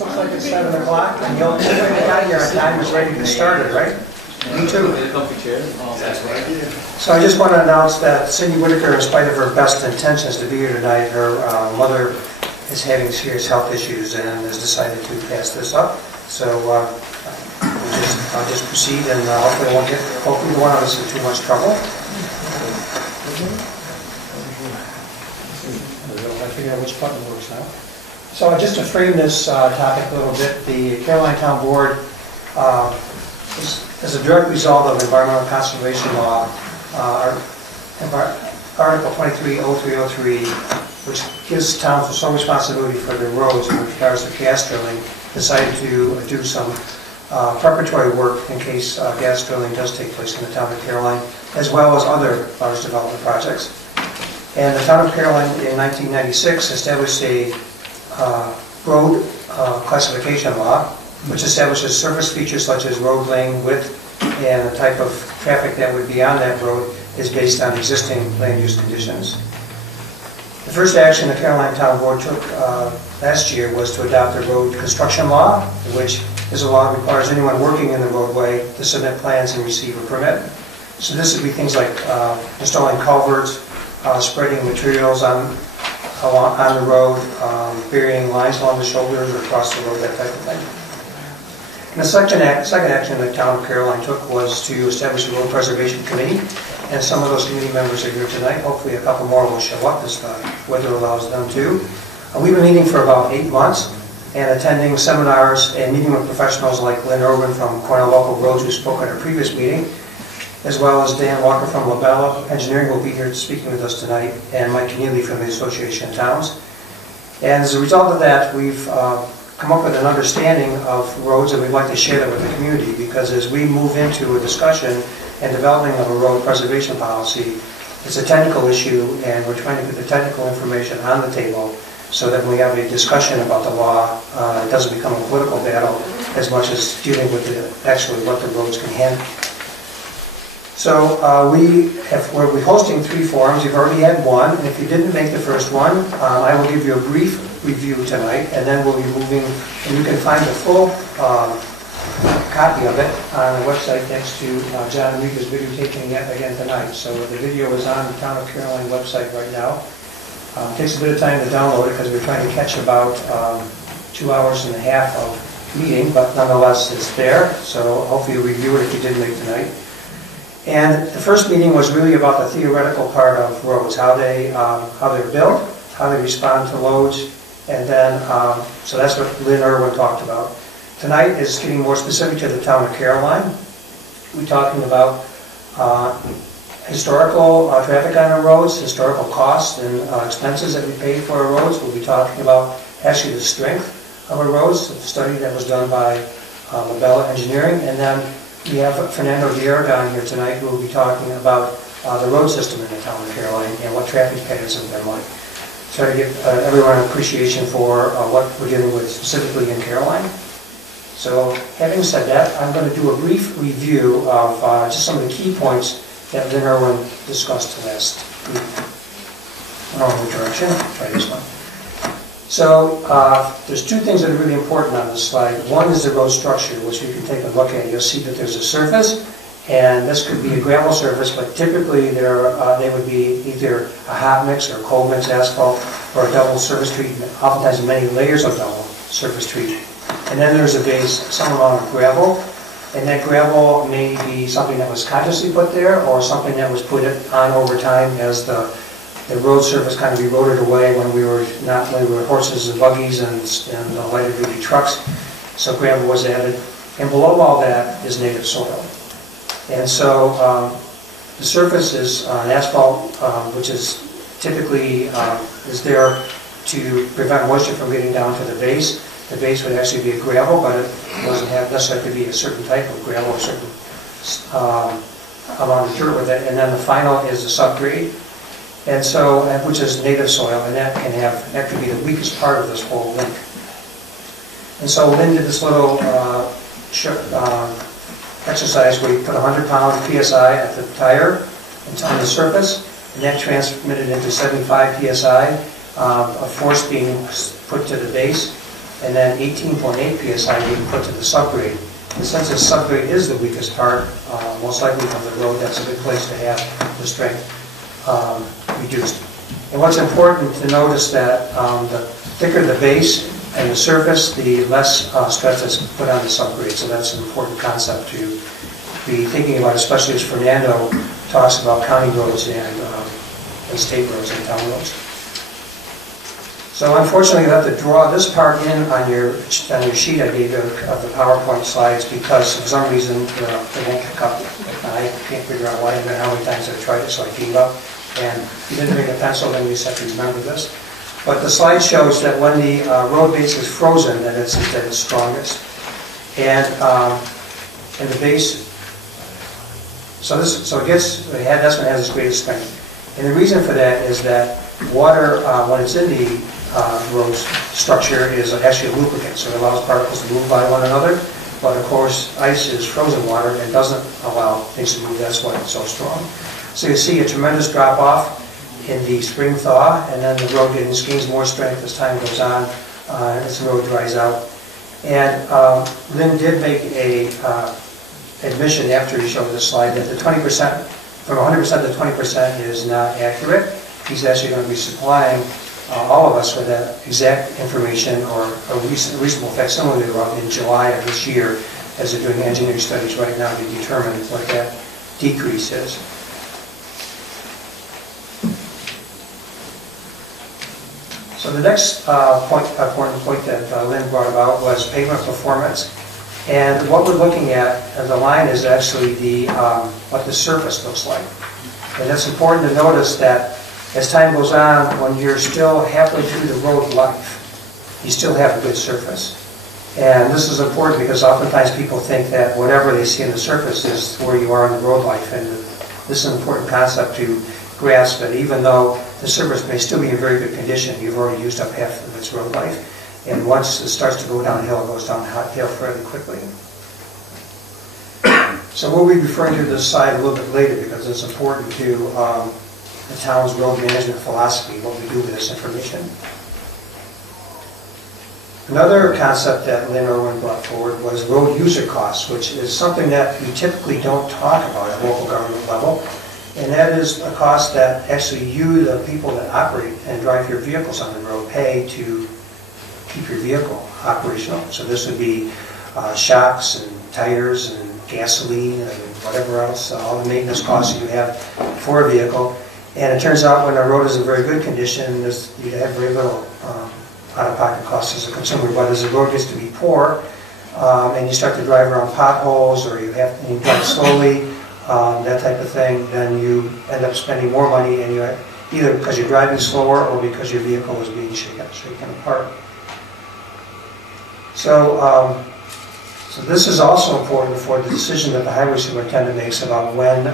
Looks like it's 7 o'clock, and you'll got here on time, is ready to get started, right? Me too. So I just want to announce that Cindy Whitaker, in spite of her best intentions to be here tonight, her mother is having serious health issues and has decided to pass this up. So I'll just proceed, and hopefully I won't get hopefully the one of us in too much trouble. I figure out which button works now. So just to frame this topic a little bit, the Caroline Town Board as a direct result of environmental conservation law, Article 230303, which gives towns the sole responsibility for their roads in regards to gas drilling, decided to do some preparatory work in case gas drilling does take place in the town of Caroline, as well as other large development projects. And the town of Caroline in 1996 established a road classification law, which establishes surface features such as road lane width, and the type of traffic that would be on that road is based on existing land use conditions. The first action the Caroline Town Board took last year was to adopt a road construction law, which is a law that requires anyone working in the roadway to submit plans and receive a permit. So this would be things like installing culverts, spreading materials on the road, burying lines along the shoulders or across the road, that type of thing. And the second action the town of Caroline took was to establish a road preservation committee, and some of those committee members are here tonight. Hopefully a couple more will show up as the weather allows them to. We've been meeting for about 8 months and attending seminars and meeting with professionals like Lynn Irwin from Cornell Local Roads, who spoke at our previous meeting, as well as Dan Walker from LaBella Engineering will be here speaking with us tonight, and Mike Keneally from the Association of Towns. And as a result of that, we've come up with an understanding of roads, and we'd like to share that with the community, because as we move into a discussion and developing of a road preservation policy, it's a technical issue, and we're trying to get the technical information on the table so that when we have a discussion about the law, it doesn't become a political battle as much as dealing with actually what the roads can handle. So we're hosting 3 forums. You've already had one, and if you didn't make the first one, I will give you a brief review tonight, and then we'll be moving, and you can find the full copy of it on the website next to John Rika's videotaping yet again tonight. So the video is on the Town of Caroline website right now. It takes a bit of time to download it because we're trying to catch about 2.5 hours of meeting, but nonetheless it's there. So hopefully you'll review it if you didn't make tonight. And the first meeting was really about the theoretical part of roads, how they're built, how they respond to loads, and then, so that's what Lynn Irwin talked about. Tonight is getting more specific to the town of Caroline. We're talking about historical traffic on our roads, historical costs and expenses that we pay for our roads. We'll be talking about actually the strength of our roads, a study that was done by LaBella Engineering, and then we have Fernando Guerra down here tonight who will be talking about the road system in the town of Caroline and what traffic patterns have been like. Try to give everyone an appreciation for what we're dealing with specifically in Caroline. So having said that, I'm going to do a brief review of just some of the key points that Lynn Irwin discussed last week. Wrong direction, try this one. So there's 2 things that are really important on this slide. One is the road structure, which you can take a look at. You'll see that there's a surface, and this could be a gravel surface, but typically they would be either a hot mix or a cold mix asphalt or a double surface treatment, oftentimes many layers of double surface treatment. And then there's a base, some amount of gravel, and that gravel may be something that was consciously put there or something that was put on over time as the road surface kind of eroded away when we were horses and buggies and lighter duty trucks. So gravel was added, and below all that is native soil. And so the surface is an asphalt, which is typically is there to prevent moisture from getting down to the base. The base would actually be a gravel, but it doesn't have necessarily to be a certain type of gravel, a certain amount of dirt with it. And then the final is the subgrade, and so which is native soil, and that could be the weakest part of this whole link. And so Lynn did this little exercise where you put 100 pounds PSI at the tire and on the surface, and that transmitted into 75 PSI of force being put to the base. and then 18.8 psi being put to the subgrade. And since the subgrade is the weakest part, most likely from the road, that's a good place to have the strength reduced. And what's important to notice that the thicker the base and the surface, the less stress is put on the subgrade. So that's an important concept to be thinking about, especially as Fernando talks about county roads and state roads and town roads. So unfortunately, you have to draw this part in on your sheet I gave you of the PowerPoint slides because for some reason they won't pick up. I can't figure out why, and how many times I've tried it, so I gave up. And if you didn't bring a pencil, then you just have to remember this. But the slide shows that when the road base is frozen, that it's at its strongest. And the base, that's when it has its greatest strength. And the reason for that is that water, when it's in the road structure, is actually a lubricant, so it allows particles to move by one another. But of course, ice is frozen water and doesn't allow things to move. That's why it's so strong. So you see a tremendous drop off in the spring thaw, and then the road gains more strength as time goes on, as the road dries out. And Lynn did make a admission after he showed this slide that the 20%, from 100% to 20% is not accurate. He's actually going to be supplying all of us with that exact information or a reasonable facsimile in July of this year, as they're doing engineering studies right now to determine what that decrease is. So the next important point that Lynn brought about was pavement performance. And what we're looking at, the line is actually what the surface looks like. And it's important to notice that as time goes on, when you're still halfway through the road life, you still have a good surface. And this is important because oftentimes people think that whatever they see on the surface is where you are in the road life. And this is an important concept to grasp, that even though the surface may still be in very good condition, you've already used up half of its road life. And once it starts to go downhill, it goes downhill fairly quickly. So we'll be referring to this slide a little bit later because it's important to the town's road management philosophy, what we do with this information. Another concept that Lynn Irwin brought forward was road user costs, which is something that we typically don't talk about at local government level. And that is a cost that actually you, the people that operate and drive your vehicles on the road, pay to keep your vehicle operational. So this would be shocks and tires and gasoline and whatever else, all the maintenance costs you have for a vehicle. And it turns out when a road is in very good condition, you have very little out-of-pocket costs as a consumer. But as the road gets to be poor and you start to drive around potholes or you drive slowly, that type of thing, then you end up spending more money, and either because you're driving slower or because your vehicle is being shaken apart. So, so this is also important for the decision that the highway superintendent makes about when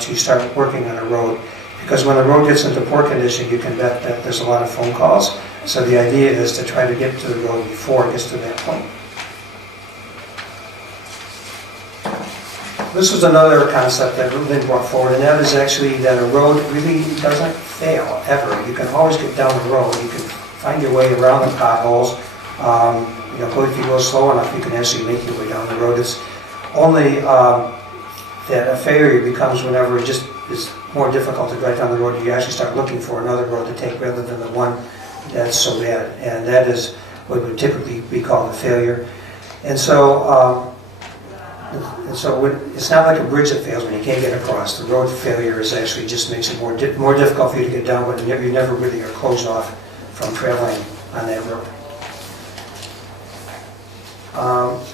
to start working on a road. Because when the road gets into poor condition, you can bet that there's a lot of phone calls. So the idea is to try to get to the road before it gets to that point. This was another concept that Lynn brought forward, and that is actually that a road really doesn't fail, ever. You can always get down the road. You can find your way around the potholes. If you go slow enough, you can actually make your way down the road. It's only that a failure becomes whenever it just is more difficult to drive down the road. You actually start looking for another road to take rather than the one that's so bad. And that is what would typically be called a failure. And so it's not like a bridge that fails when you can't get across. The road failure is actually just makes it more difficult for you to get down, but you never really are closed off from traveling on that road.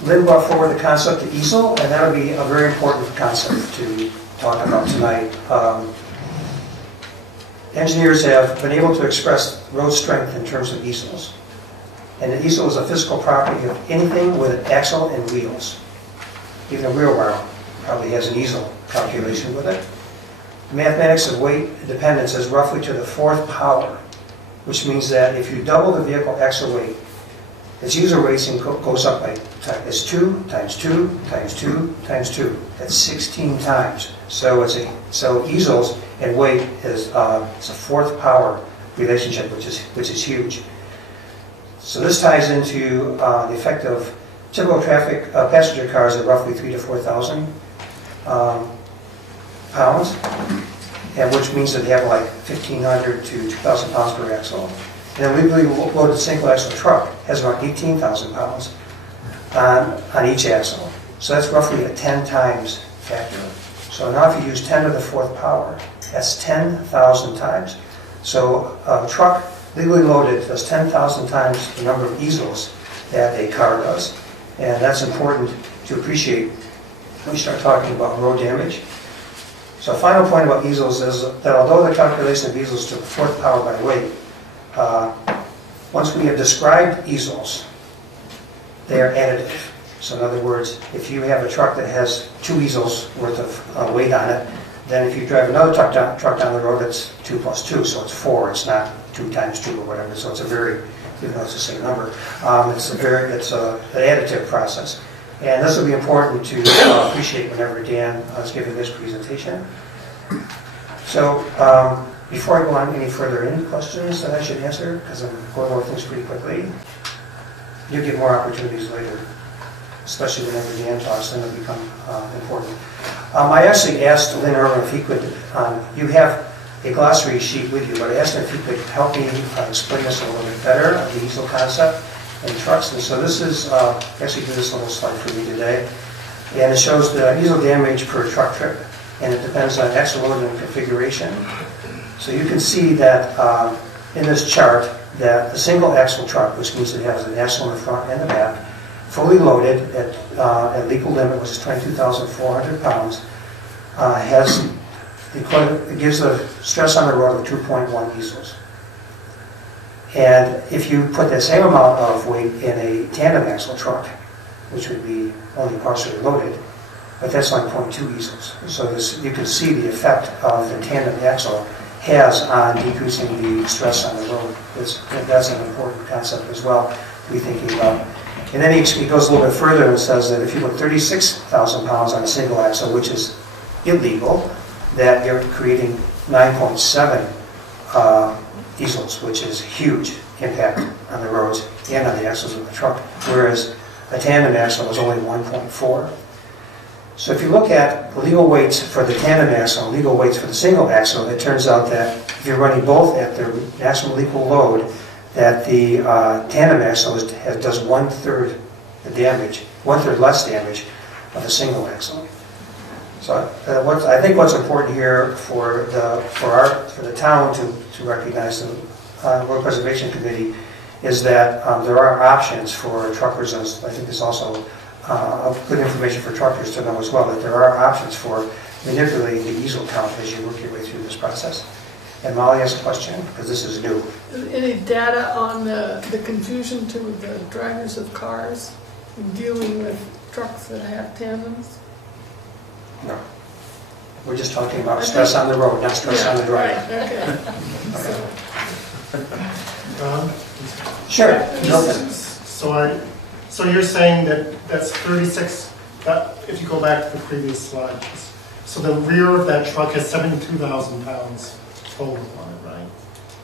Lynn brought forward the concept of easel, and that would be a very important concept to talk about tonight. Engineers have been able to express road strength in terms of easels. And an easel is a physical property of anything with an axle and wheels. Even a wheelbarrow probably has an easel calculation with it. The mathematics of weight dependence is roughly to the 4th power, which means that if you double the vehicle axle weight, its user weight goes up by it's 2 times 2 times 2 times 2. That's 16 times. So easels and weight is it's a 4th power relationship, which is huge. So this ties into the effect of typical traffic passenger cars at roughly 3,000 to 4,000 pounds, and which means that they have like 1,500 to 2,000 pounds per axle. And a legally loaded single axle truck has around 18,000 pounds on each axle. So that's roughly a 10 times factor. So now if you use 10 to the fourth power, that's 10,000 times. So a truck legally loaded does 10,000 times the number of easels that a car does. And that's important to appreciate when you start talking about road damage. So a final point about easels is that although the calculation of easels to the fourth power by weight, once we have described easels, they are additive. So in other words, if you have a truck that has 2 easels worth of weight on it, then if you drive another truck down the road, it's 2 plus 2, so it's 4. It's not 2 times 2 or whatever. So it's a very, even though it's the same number, it's an additive process. And this will be important to appreciate whenever Dan is giving this presentation. So before I go on any further, any questions that I should answer? Because I'm going over things pretty quickly. You'll get more opportunities later, especially whenever Dan talks, then it'll become important. I actually asked Lynn Irwin if he could, you have a glossary sheet with you, but I asked him if he could help me explain this a little bit better, the easel concept in trucks. And so this is, actually did this little slide for me today, and it shows the easel damage per truck trip, and it depends on axle load and configuration. So you can see that in this chart that a single axle truck, which means it has an axle in the front and the back, fully loaded at legal limit, which is 22,400 pounds, it gives a stress on the road of 2.1 easels. And if you put the same amount of weight in a tandem axle truck, which would be only partially loaded, but that's like 0.2 easels. So you can see the effect of the tandem axle has on decreasing the stress on the road. That's an important concept as well to be thinking about. And then he goes a little bit further and says that if you put 36,000 pounds on a single axle, which is illegal, that you're creating 9.7 easels, which is huge impact on the roads and on the axles of the truck, whereas a tandem axle is only 1.4. So if you look at the legal weights for the tandem axle and legal weights for the single axle, it turns out that if you're running both at their maximum legal load, that the tandem axle does 1/3 the damage, 1/3 less damage of a single axle. So I think what's important here for the town to recognize, the Road Preservation Committee, is that there are options for truckers, and I think there's also good information for truckers to know as well, that there are options for manipulating the easel count as you work your way through this process. And Molly has a question, because this is new. Any data on the confusion to the drivers of cars dealing with trucks that have tandems? No. We're just talking about stress on the road, not stress on the driver. Right, okay. Don? Sure. So you're saying that that's 36, if you go back to the previous slide, so the rear of that truck has 72,000 pounds total on it, right?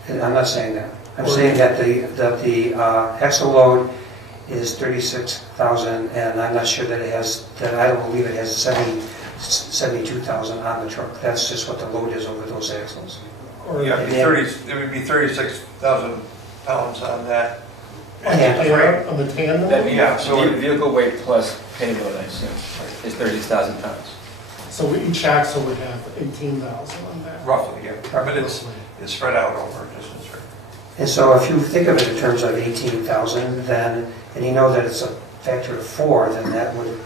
And I'm not saying that. I'm saying that the axle load is 36,000, and I'm not sure that it has, I don't believe it has 72,000 on the truck. That's just what the load is over those axles. Yeah, it would be 36,000 pounds on that. On the tandem? Yeah, so vehicle weight plus payload, I assume, is 30,000 pounds. So each axle would have 18,000 on that? roughly, yeah. But it's spread out over a distance. And so if you think of it in terms of 18,000, then, and you know that it's a factor of 4, then that would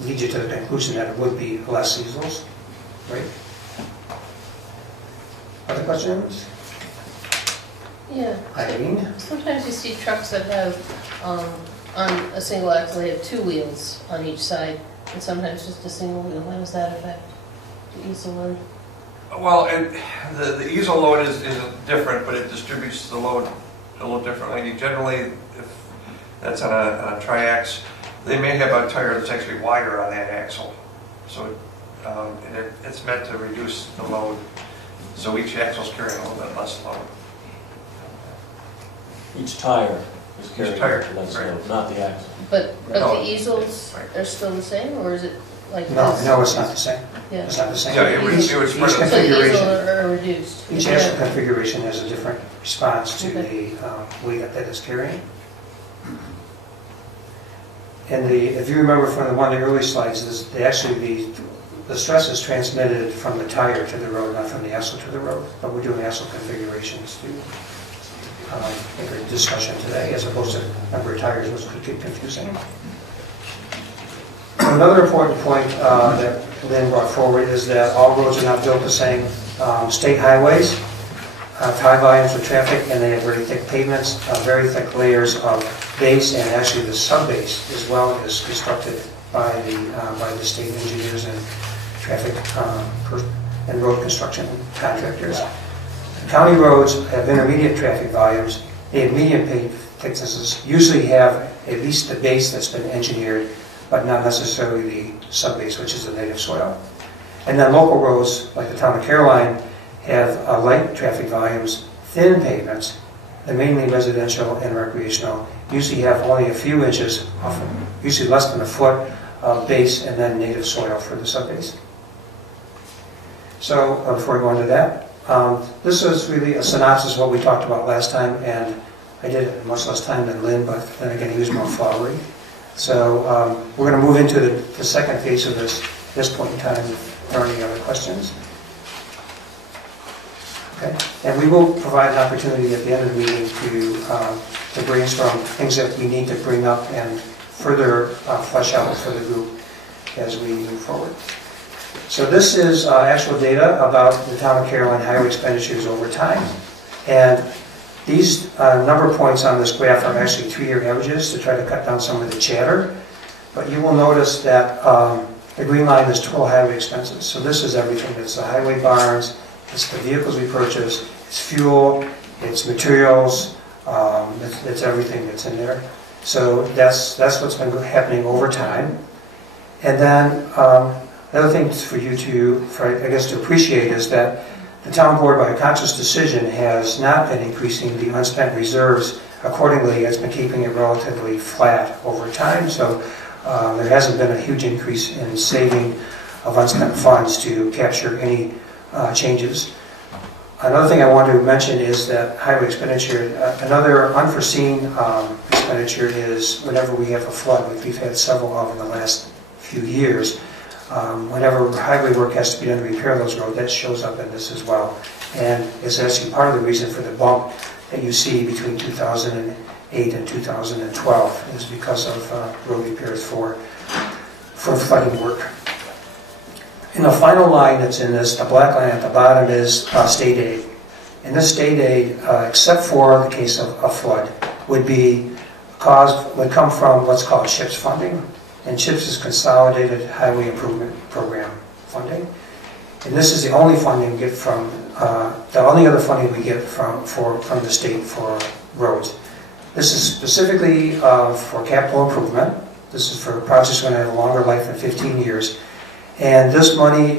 lead you to the conclusion that it would be less easels, right? Other questions? Yeah. Irene? Sometimes you see trucks that have, on a single axle, they have 2 wheels on each side, and sometimes just a single wheel. How does that affect the easel load? Well, the easel load is different, but it distributes the load a little differently. Generally, if that's on a triax, they may have a tire that's actually wider on that axle. So it's meant to reduce the load. So each axle's carrying a little bit less load. Each tire Just carrying tire, it, that's right. not the axle. But No. the easels Right. are still the same, or is it like No, this? no, it's not the same. Yeah. It's not the same. Yeah, it would spread Each it. So the configuration. easel are reduced? Each axle configuration has a different response to Okay. the weight that it's carrying. And if you remember from one of the early slides, the stress is transmitted from the tire to the road, not from the axle to the road. But we're doing axle configurations to make a discussion today, as opposed to number of tires, which could get confusing. Another important point that Lynn brought forward is that all roads are not built the same. State highways have high volumes of traffic, and they have very thick pavements, very thick layers of base, and actually the sub-base as well is constructed by the state engineers and traffic and road construction contractors. County roads have intermediate traffic volumes. They have medium paved thicknesses, usually have at least the base that's been engineered, but not necessarily the sub-base, which is the native soil. And then local roads, like the town of Caroline, have light traffic volumes, thin pavements, and mainly residential and recreational, usually have only a few inches, often usually less than a foot of base, and then native soil for the sub-base. So before we go into that, this is really a synopsis of what we talked about last time, and I did it in much less time than Lynn, but then again, he was more flowery. So we're going to move into the second phase of this point in time. If there are any other questions? Okay. And we will provide an opportunity at the end of the meeting to brainstorm things that we need to bring up and further flesh out for the group as we move forward. So this is actual data about the town of Caroline highway expenditures over time. And these number points on this graph are actually 3-year averages to try to cut down some of the chatter. But you will notice that the green line is total highway expenses. So this is everything. It's the highway barns, it's the vehicles we purchase, it's fuel, it's materials, it's everything that's in there. So that's what's been happening over time. And then another thing for you to appreciate is that the town board, by a conscious decision, has not been increasing the unspent reserves. Accordingly, it's been keeping it relatively flat over time. So there hasn't been a huge increase in saving of unspent funds to capture any changes. Another thing I want to mention is that highway expenditure, another unforeseen expenditure is whenever we have a flood, which we've had several of in the last few years. Whenever highway work has to be done to repair those roads, that shows up in this as well. And it's actually part of the reason for the bump that you see between 2008 and 2012 is because of road repairs for flooding work. And the final line that's in this, the black line at the bottom, is state aid. And this state aid, except for the case of a flood, would come from what's called CHIPS funding. And CHIPS is Consolidated Highway Improvement Program funding. And this is the only funding we get from, the only other funding we get from the state for roads. This is specifically for capital improvement. This is for projects that have a longer life than 15 years. And this money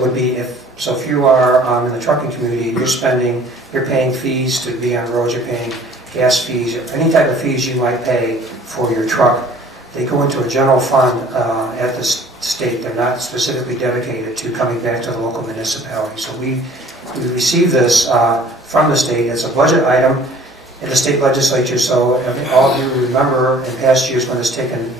would be if you are in the trucking community, you're paying fees to be on roads, you're paying gas fees, or any type of fees you might pay for your truck. They go into a general fund at the state. They're not specifically dedicated to coming back to the local municipality. So we receive this from the state as a budget item in the state legislature. So all of you remember in past years when it's taken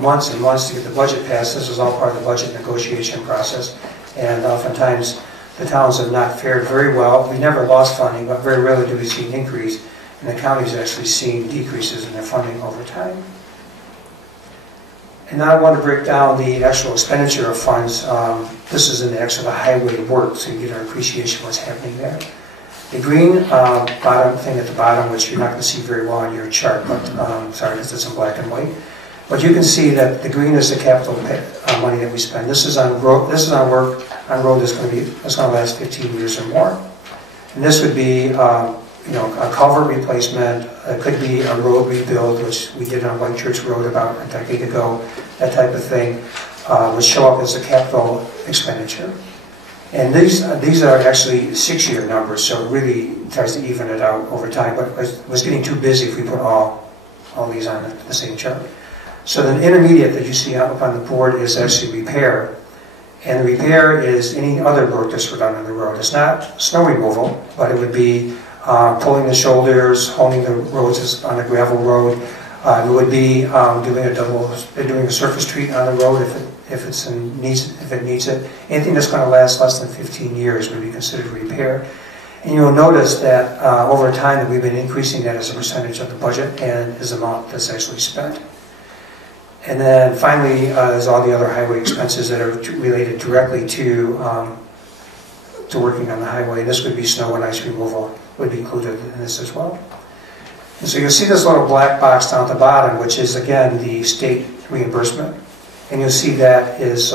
months and months to get the budget passed. This was all part of the budget negotiation process. And oftentimes the towns have not fared very well. We never lost funding, but very rarely do we see an increase. And the county's actually seen decreases in their funding over time. And now I want to break down the actual expenditure of funds. This is in the actual highway work, so you get an appreciation of what's happening there. The green bottom thing at the bottom, which you're not going to see very well on your chart, but sorry, because it's in black and white. But you can see that the green is the capital money that we spend. This is on road. This is on work on road that's going to last 15 years or more. And this would be a culvert replacement. It could be a road rebuild, which we did on White Church Road about a decade ago. That type of thing would show up as a capital expenditure. And these are actually 6-year numbers, so it really tries to even it out over time. But it was getting too busy if we put all all these on the same chart. So the intermediate that you see up on the board is actually repair. And the repair is any other work that's done on the road. It's not snow removal, but it would be pulling the shoulders, honing the roads on a gravel road. It would be doing a surface treatment on the road if it needs it. Anything that's going to last less than 15 years would be considered repair. And you'll notice that over time that we've been increasing that as a percentage of the budget and as the amount that's actually spent. And then finally, is all the other highway expenses that are related directly to working on the highway. This would be snow and ice removal would be included in this as well. And so you'll see this little black box down at the bottom, which is again the state reimbursement. And you'll see that is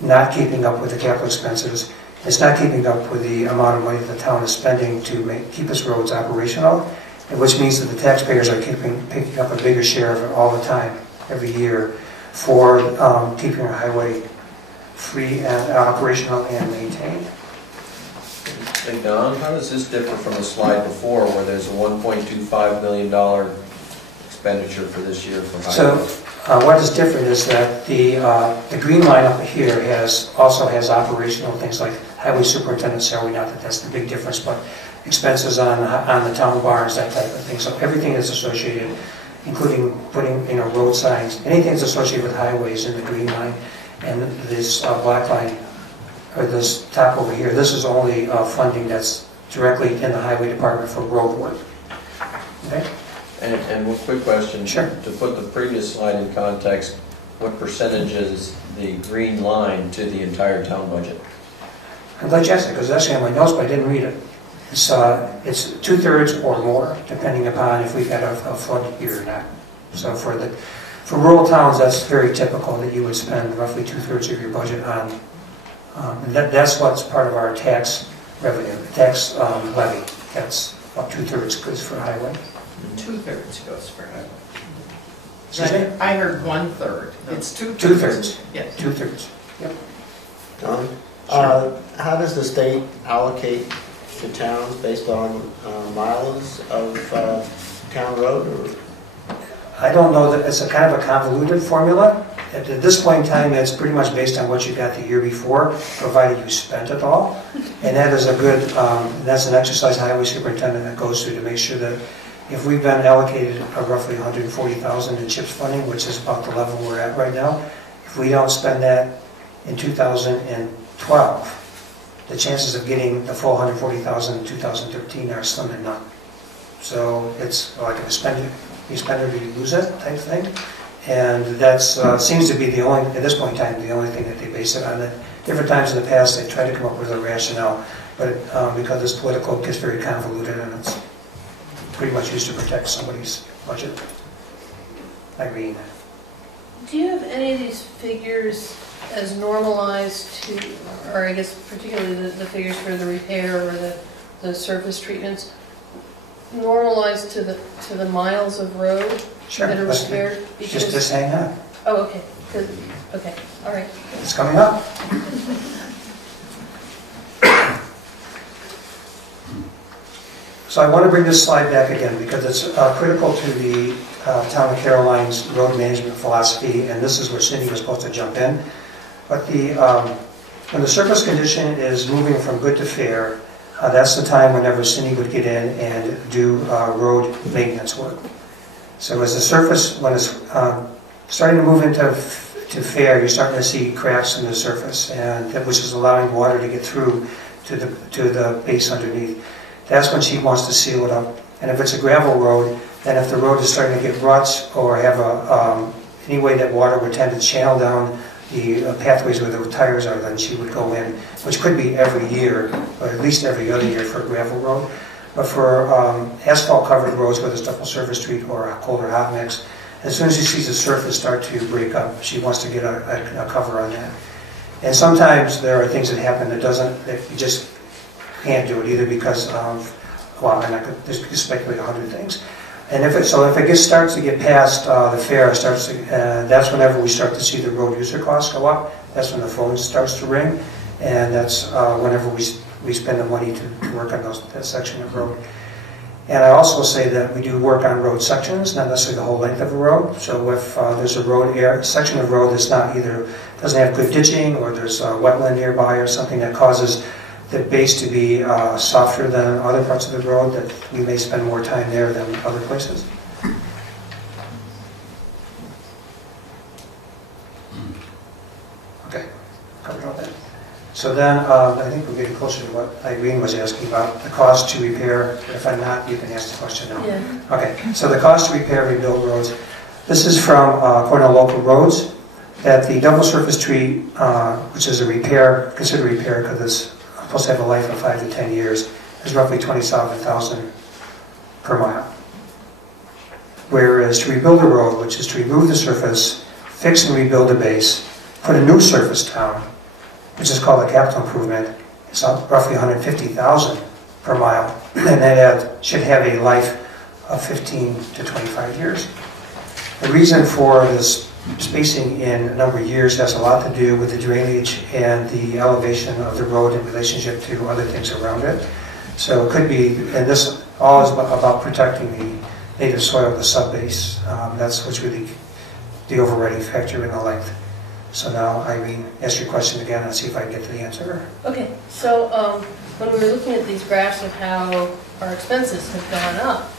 not keeping up with the capital expenses. It's not keeping up with the amount of money that the town is spending to keep its roads operational, which means that the taxpayers are picking up a bigger share of it all the time, every year, for keeping our highway free and operational and maintained. Hey Don, how does this differ from the slide before where there's a $1.25 million expenditure for this year for highways? So what is different is that the green line up here also has operational things like highway superintendent salary, not that that's the big difference, but expenses on the town barns, that type of thing. So everything is associated, including putting road signs, anything that's associated with highways in the green line, and this black line, or this top over here, this is only funding that's directly in the highway department for road work. Okay? And one quick question. Sure. To put the previous slide in context, what percentage is the green line to the entire town budget? I'm glad you asked that, because it's actually on my notes, but I didn't read it. It's 2/3 or more, depending upon if we've had a flood year or not. So for rural towns, that's very typical that you would spend roughly 2/3 of your budget on. That's what's part of our tax revenue, tax levy. That's about 2/3 goes for highway. 2/3 goes for highway. Excuse me? I heard 1/3. It's 2/3. 2/3. Yes. 2/3. Yep. Don, how does the state allocate to towns based on miles of town road? Or? I don't know that it's a kind of a convoluted formula. At this point in time, it's pretty much based on what you got the year before, provided you spent it all. And that is a good, that's an exercise highway superintendent that goes through to make sure that if we've been allocated roughly $140,000 in CHIPS funding, which is about the level we're at right now, if we don't spend that in 2012, the chances of getting the full $140,000 in 2013 are slim to none. So it's like if you spend it or you lose it type thing. And that seems to be the only, at this point in time, the only thing that they base it on. At different times in the past, they tried to come up with a rationale, but because it's political, it gets very convoluted, and it's pretty much used to protect somebody's budget. Irene. Do you have any of these figures as normalized to, or I guess particularly the figures for the repair or the surface treatments, normalized to the miles of road Sure. that are repaired? Just hang on. Oh, okay. Okay. All right. It's coming up. So I want to bring this slide back again because it's critical to the Town of Caroline's road management philosophy, and this is where Cindy was supposed to jump in. But when the surface condition is moving from good to fair, that's the time whenever Cindy would get in and do road maintenance work. So as the surface, when it's starting to move into fair, you're starting to see cracks in the surface, and which is allowing water to get through to the base underneath. That's when she wants to seal it up. And if it's a gravel road, then if the road is starting to get ruts or have any way that water would tend to channel down the pathways where the tires are, then she would go in, which could be every year, or at least every other year for a gravel road. But for asphalt-covered roads where there's double surface treat or a cold or hot mix, as soon as she sees the surface start to break up, she wants to get a cover on that. And sometimes there are things that happen that you just can't do it, either because of, well, I'm not going to speculate 100 things. And if it starts to get past the fair, that's whenever we start to see the road user costs go up. That's when the phone starts to ring, and that's whenever we spend the money to work on that section of road. And I also say that we do work on road sections, not necessarily the whole length of a road. So if there's a section of road that's not either, doesn't have good ditching, or there's a wetland nearby or something that causes the base to be softer than other parts of the road, that we may spend more time there than other places. Okay, covered all that. So then, I think we're getting closer to what Irene was asking about, the cost to repair. If I'm not, you can ask the question now. Yeah. Okay, so the cost to repair and rebuild roads. This is from Cornell Local Roads, that the double surface street, which is a repair, considered repair because it's supposed to have a life of 5 to 10 years, is roughly $27,000 per mile. Whereas to rebuild a road, which is to remove the surface, fix and rebuild the base, put a new surface down, which is called a capital improvement, it's roughly $150,000 per mile, and that should have a life of 15 to 25 years. The reason for this spacing in a number of years has a lot to do with the drainage and the elevation of the road in relationship to other things around it. So it could be, and this all is about protecting the native soil of the subbase. That's what's really the overriding factor in the length. So now, Irene, ask your question again and see if I can get to the answer. Okay, so when we were looking at these graphs of how our expenses have gone up,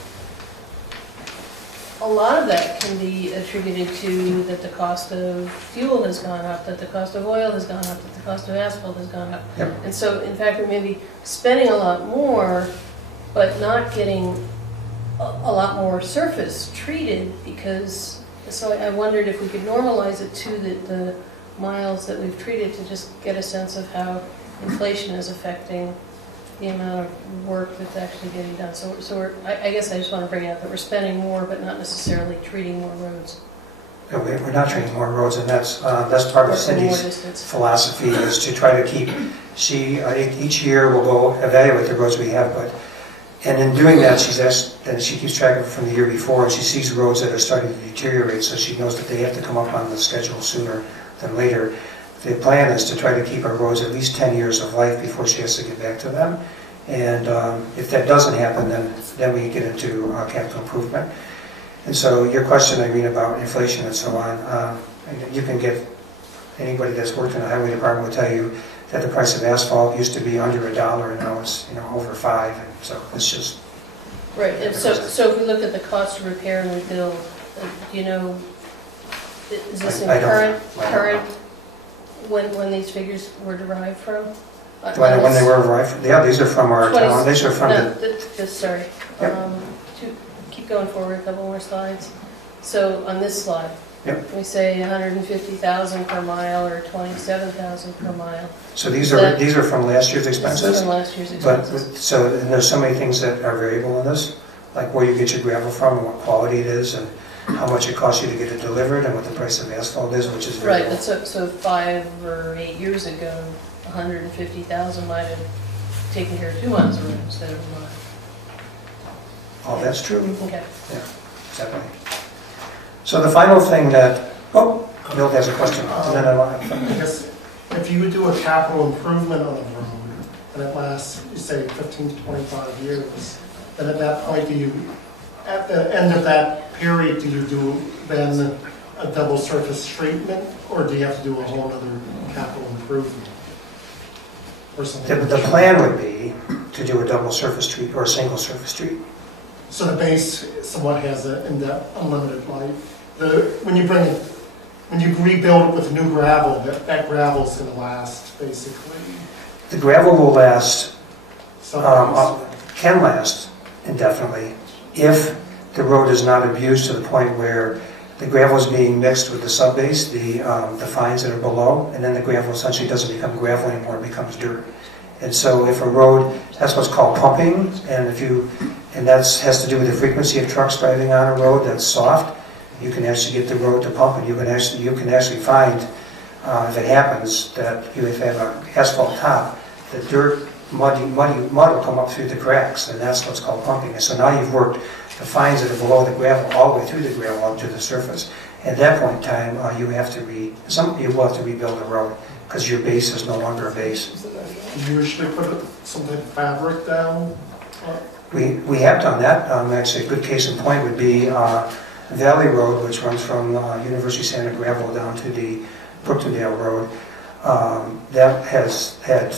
a lot of that can be attributed to that the cost of fuel has gone up, that the cost of oil has gone up, that the cost of asphalt has gone up. Yep. And so, in fact, we may be spending a lot more, but not getting a lot more surface treated because, so I wondered if we could normalize it to the miles that we've treated to just get a sense of how inflation is affecting the amount of work that's actually getting done. So I guess I just want to bring out that we're spending more, but not necessarily treating more roads. No, we're not treating more roads, and that's part of Cindy's philosophy, is to try to keep, each year we'll go evaluate the roads we have, and in doing that, she keeps track of it from the year before, and she sees roads that are starting to deteriorate, so she knows that they have to come up on the schedule sooner than later. The plan is to try to keep our roads at least 10 years of life before she has to get back to them. And if that doesn't happen, then we get into capital improvement. And so your question, Irene, about inflation and so on, you can get, anybody that's worked in the highway department will tell you that the price of asphalt used to be under $1 and now it's over $5, and so it's just... Right, and so if we look at the cost to repair and rebuild, do you know, is this in current when these figures were derived from? Do I know when they were derived from? Yeah, these are from our town. These are from sorry. Yep. Keep going forward a couple more slides. So on this slide, yep, we say 150,000 per mile or 27,000 per mile. So these are from last year's expenses. This is from last year's expenses. But so there's so many things that are variable in this, like where you get your gravel from and what quality it is, and how much it costs you to get it delivered, and what the price of asphalt is, which is variable. Right, but so 5 or 8 years ago, 150,000 might have taken care of 2 miles of road instead of 1 mile. Oh, that's true. Okay. Yeah, exactly. So the final thing that, Bill has a question, and then I guess if you would do a capital improvement on a road, and it lasts, you say, 15 to 25 years, then at that point, at the end of that period, do you do then a double surface treatment, or do you have to do a whole other capital improvement? Or something? The plan would be to do a double surface treat or a single surface treat. So the base somewhat has an unlimited life. When you rebuild it with new gravel, that gravel is going to last basically. The gravel will last, can last indefinitely if the road is not abused to the point where the gravel is being mixed with the subbase, the fines that are below, and then the gravel essentially doesn't become gravel anymore, it becomes dirt. And so if a road, that's what's called pumping, and that has to do with the frequency of trucks driving on a road that's soft, you can actually get the road to pump, and you can actually find, if it happens, that if you have an asphalt top, the dirt, mud will come up through the cracks, and that's what's called pumping. And so now you've worked the fines that are below the gravel all the way through the gravel up to the surface. At that point in time, you will have to rebuild the road because your base is no longer a base. You usually put some type of fabric down? We have done that. Actually, a good case in point would be Valley Road, which runs from University Santa Gravel down to the Brooktondale Road. That has had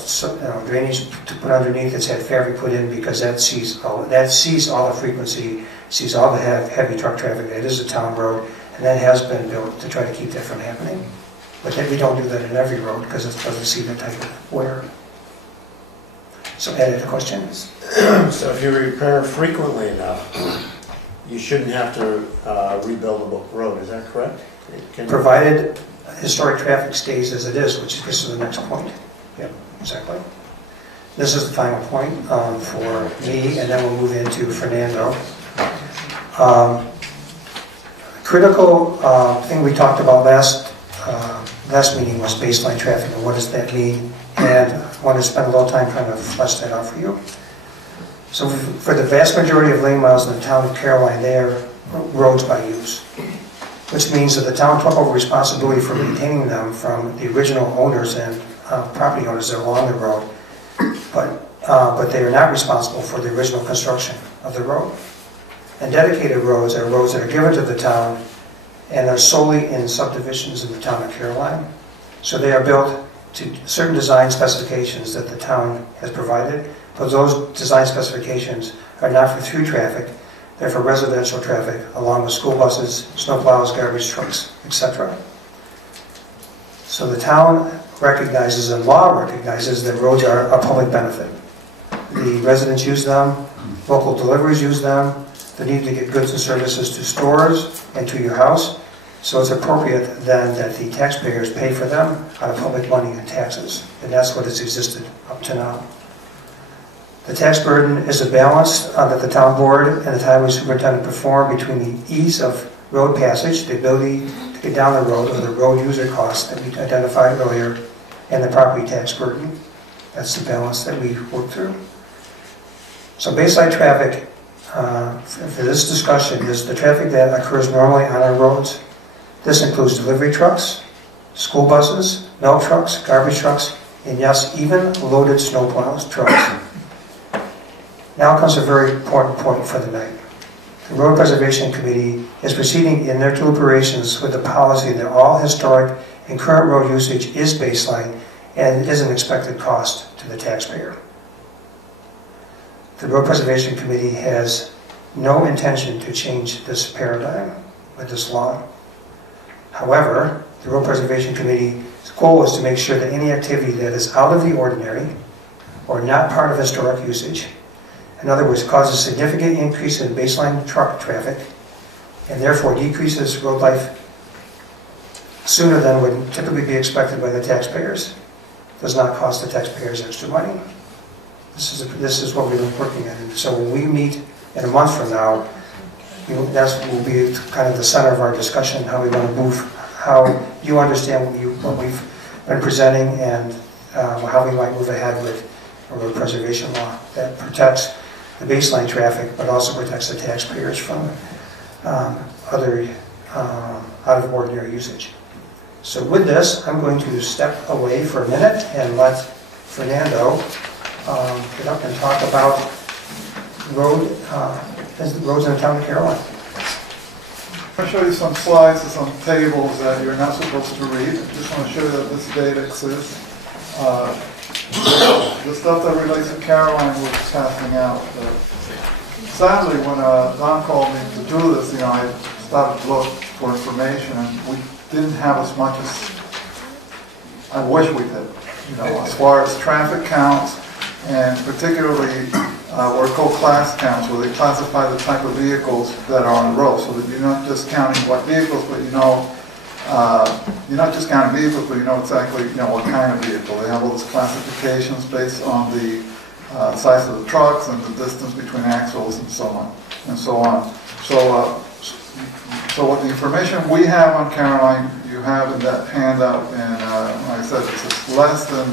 drainage to put underneath. It's had fabric put in because that sees all the frequency, sees all the heavy truck traffic. It is a town road, and that has been built to try to keep that from happening. But we don't do that in every road because it doesn't see the type of wear. So, Ed, any questions? So if you repair frequently enough, you shouldn't have to rebuild a road, is that correct? Provided historic traffic stays as it is, which gets to the next point. Yep, exactly. This is the final point for me, and then we'll move into Fernando. Critical thing we talked about last meeting was baseline traffic, and what does that mean? And I want to spend a little time trying to flesh that out for you. So for the vast majority of lane miles in the town of Caroline, they are roads by use, which means that the town took over responsibility for maintaining them from the original owners and property owners that are along the road, but they are not responsible for the original construction of the road. And dedicated roads are roads that are given to the town and are solely in subdivisions in the town of Caroline. So they are built to certain design specifications that the town has provided, but those design specifications are not for through traffic. They're for residential traffic, along with school buses, snowplows, garbage trucks, etc. So the town recognizes, and law recognizes, that roads are a public benefit. The residents use them, local deliveries use them, the need to get goods and services to stores and to your house. So it's appropriate then that the taxpayers pay for them out of public money and taxes. And that's what has existed up to now. The tax burden is a balance that the town board and the highway superintendent perform between the ease of road passage, the ability to get down the road, or the road user costs that we identified earlier, and the property tax burden. That's the balance that we work through. So baseline traffic for this discussion is the traffic that occurs normally on our roads. This includes delivery trucks, school buses, milk trucks, garbage trucks, and yes, even loaded snowplows trucks. Now comes a very important point for the night. The Road Preservation Committee is proceeding in their deliberations with the policy that all historic and current road usage is baseline and it is an expected cost to the taxpayer. The Road Preservation Committee has no intention to change this paradigm with this law. However, the Road Preservation Committee's goal is to make sure that any activity that is out of the ordinary or not part of historic usage, in other words, causes a significant increase in baseline truck traffic and therefore decreases road life sooner than would typically be expected by the taxpayers, does not cost the taxpayers extra money. This is what we've been working on. So when we meet in a month from now, that will be kind of the center of our discussion, how we want to move, how you understand what we've been presenting, and how we might move ahead with a road preservation law that protects the baseline traffic, but also protects the taxpayers from other out of ordinary usage. So with this, I'm going to step away for a minute and let Fernando get up and talk about roads in the town of Caroline. I'll show you some slides and some tables that you're not supposed to read. I just want to show you that this data exists. The stuff that relates to Caroline was passing out. Sadly, when Don called me to do this, I started to look for information, and we didn't have as much as I wish we did. As far as traffic counts, and particularly what are called class counts, where they classify the type of vehicles that are on the road, so that you're not just counting what vehicles, but you're not just counting vehicles, but you know exactly what kind of vehicle. They have all those classifications based on the size of the trucks and the distance between axles and so on and so on. So what the information we have on Caroline, you have in that handout, and like I said, this is less than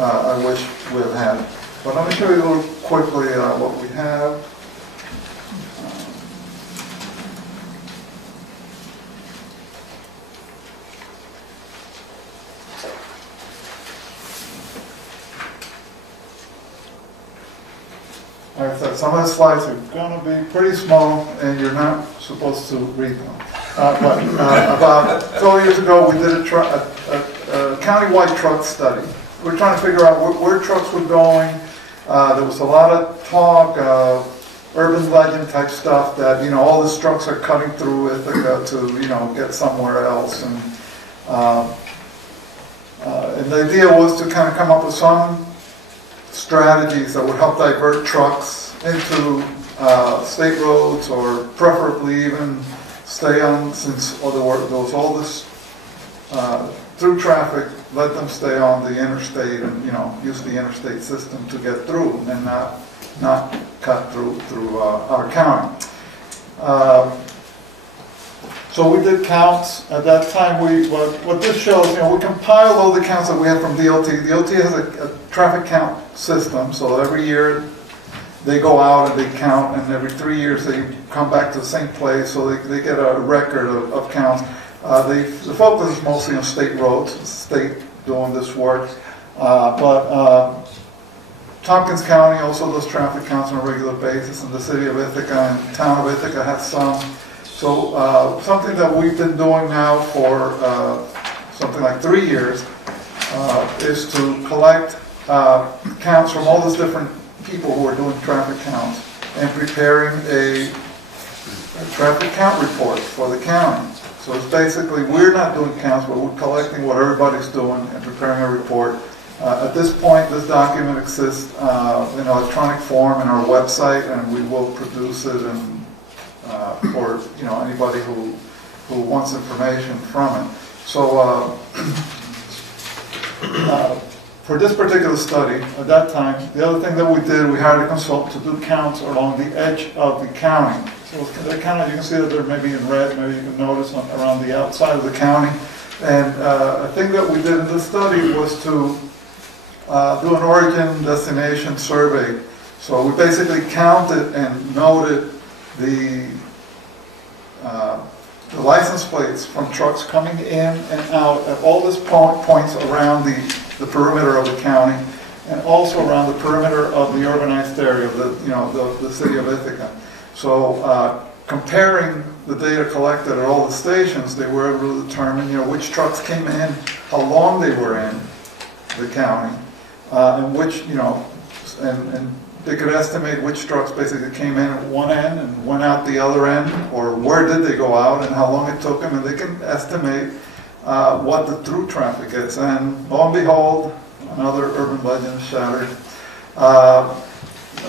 I wish we had had. But let me show you a little quickly what we have. like I said, some of the slides are gonna be pretty small, and you're not supposed to read them. But about 12 years ago, we did a county-wide truck study. We're trying to figure out where trucks were going. There was a lot of talk, urban legend type stuff that, all these trucks are cutting through Ithaca to, get somewhere else. And the idea was to kind of come up with some strategies that would help divert trucks into state roads, or preferably even stay on, since there was all this through traffic, let them stay on the interstate and, use the interstate system to get through and not cut through our county. So we did counts at that time. What this shows, we compiled all the counts that we had from DOT. DOT has a traffic count system, so every year they go out and they count, and every 3 years they come back to the same place, so they get a record of counts. The focus is mostly on state roads, the state doing this work, but Tompkins County also does traffic counts on a regular basis, and the city of Ithaca and town of Ithaca has some. So something that we've been doing now for something like 3 years is to collect counts from all these different people who are doing traffic counts and preparing a traffic count report for the county. So it's basically, we're not doing counts, but we're collecting what everybody's doing and preparing a report. At this point, this document exists in electronic form in our website, and we will produce it for anybody who wants information from it. So for this particular study, at that time, the other thing that we did, we hired a consultant to do counts along the edge of the county. So they're kind of, you can see that they're maybe in red, maybe you can notice around the outside of the county. And a thing that we did in this study was to do an origin destination survey. So we basically counted and noted the license plates from trucks coming in and out at all these points around the perimeter of the county, and also around the perimeter of the urbanized area of the city of Ithaca. So comparing the data collected at all the stations, they were able to determine which trucks came in, how long they were in the county, and which and they could estimate which trucks basically came in at one end and went out the other end, or where did they go out and how long it took them, and they can estimate what the through traffic is. And lo and behold, another urban legend shattered. About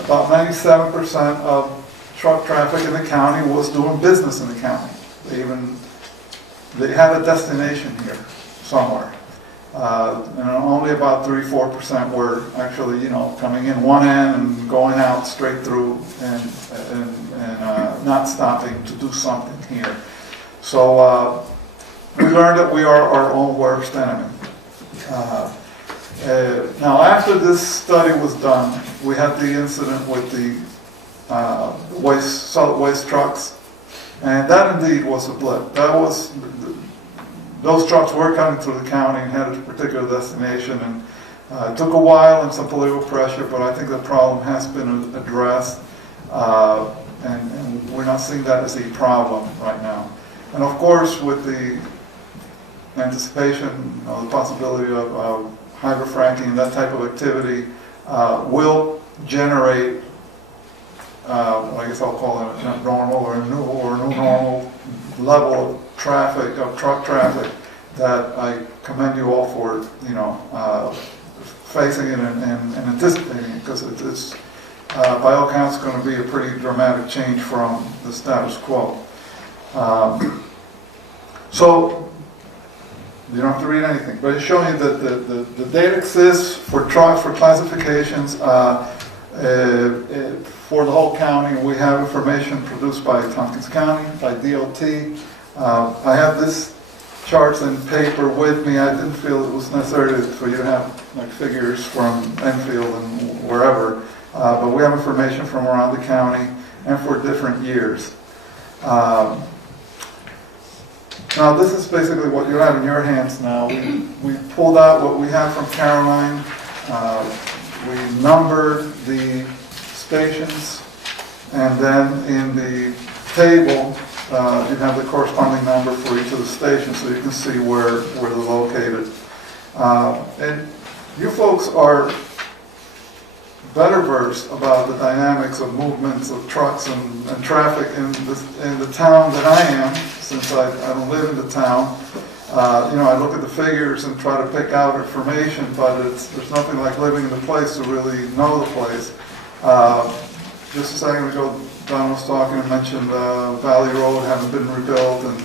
97% of truck traffic in the county was doing business in the county. They had a destination here somewhere. And only about 3-4% were actually, coming in one end and going out straight through and not stopping to do something here. So we learned that we are our own worst enemy. Now, after this study was done, we had the incident with the solid waste trucks, and that indeed was a blip. Those trucks were coming through the county and headed to a particular destination, and it took a while and some political pressure, but I think the problem has been addressed, and we're not seeing that as a problem right now. And of course, with the anticipation, the possibility of hydrofracking and that type of activity will generate, I guess I'll call it a normal or a new normal level of traffic, of truck traffic, that I commend you all for, facing it and anticipating it, because it's by all accounts going to be a pretty dramatic change from the status quo. So you don't have to read anything, but it's showing you that the data exists for trucks, for classifications, for the whole county. We have information produced by Tompkins County, by DOT. I have this charts and paper with me. I didn't feel it was necessary for you to have figures from Enfield and wherever, but we have information from around the county and for different years. Now, this is basically what you have in your hands now. We pulled out what we have from Caroline. We numbered the stations. And then in the table, you have the corresponding number for each of the stations, so you can see where they're located. And you folks are better versed about the dynamics of movements of trucks and traffic in the town than I am, since I don't live in the town. I look at the figures and try to pick out information, but there's nothing like living in the place to really know the place. Just a second ago, Don was talking and mentioned Valley Road having been rebuilt, and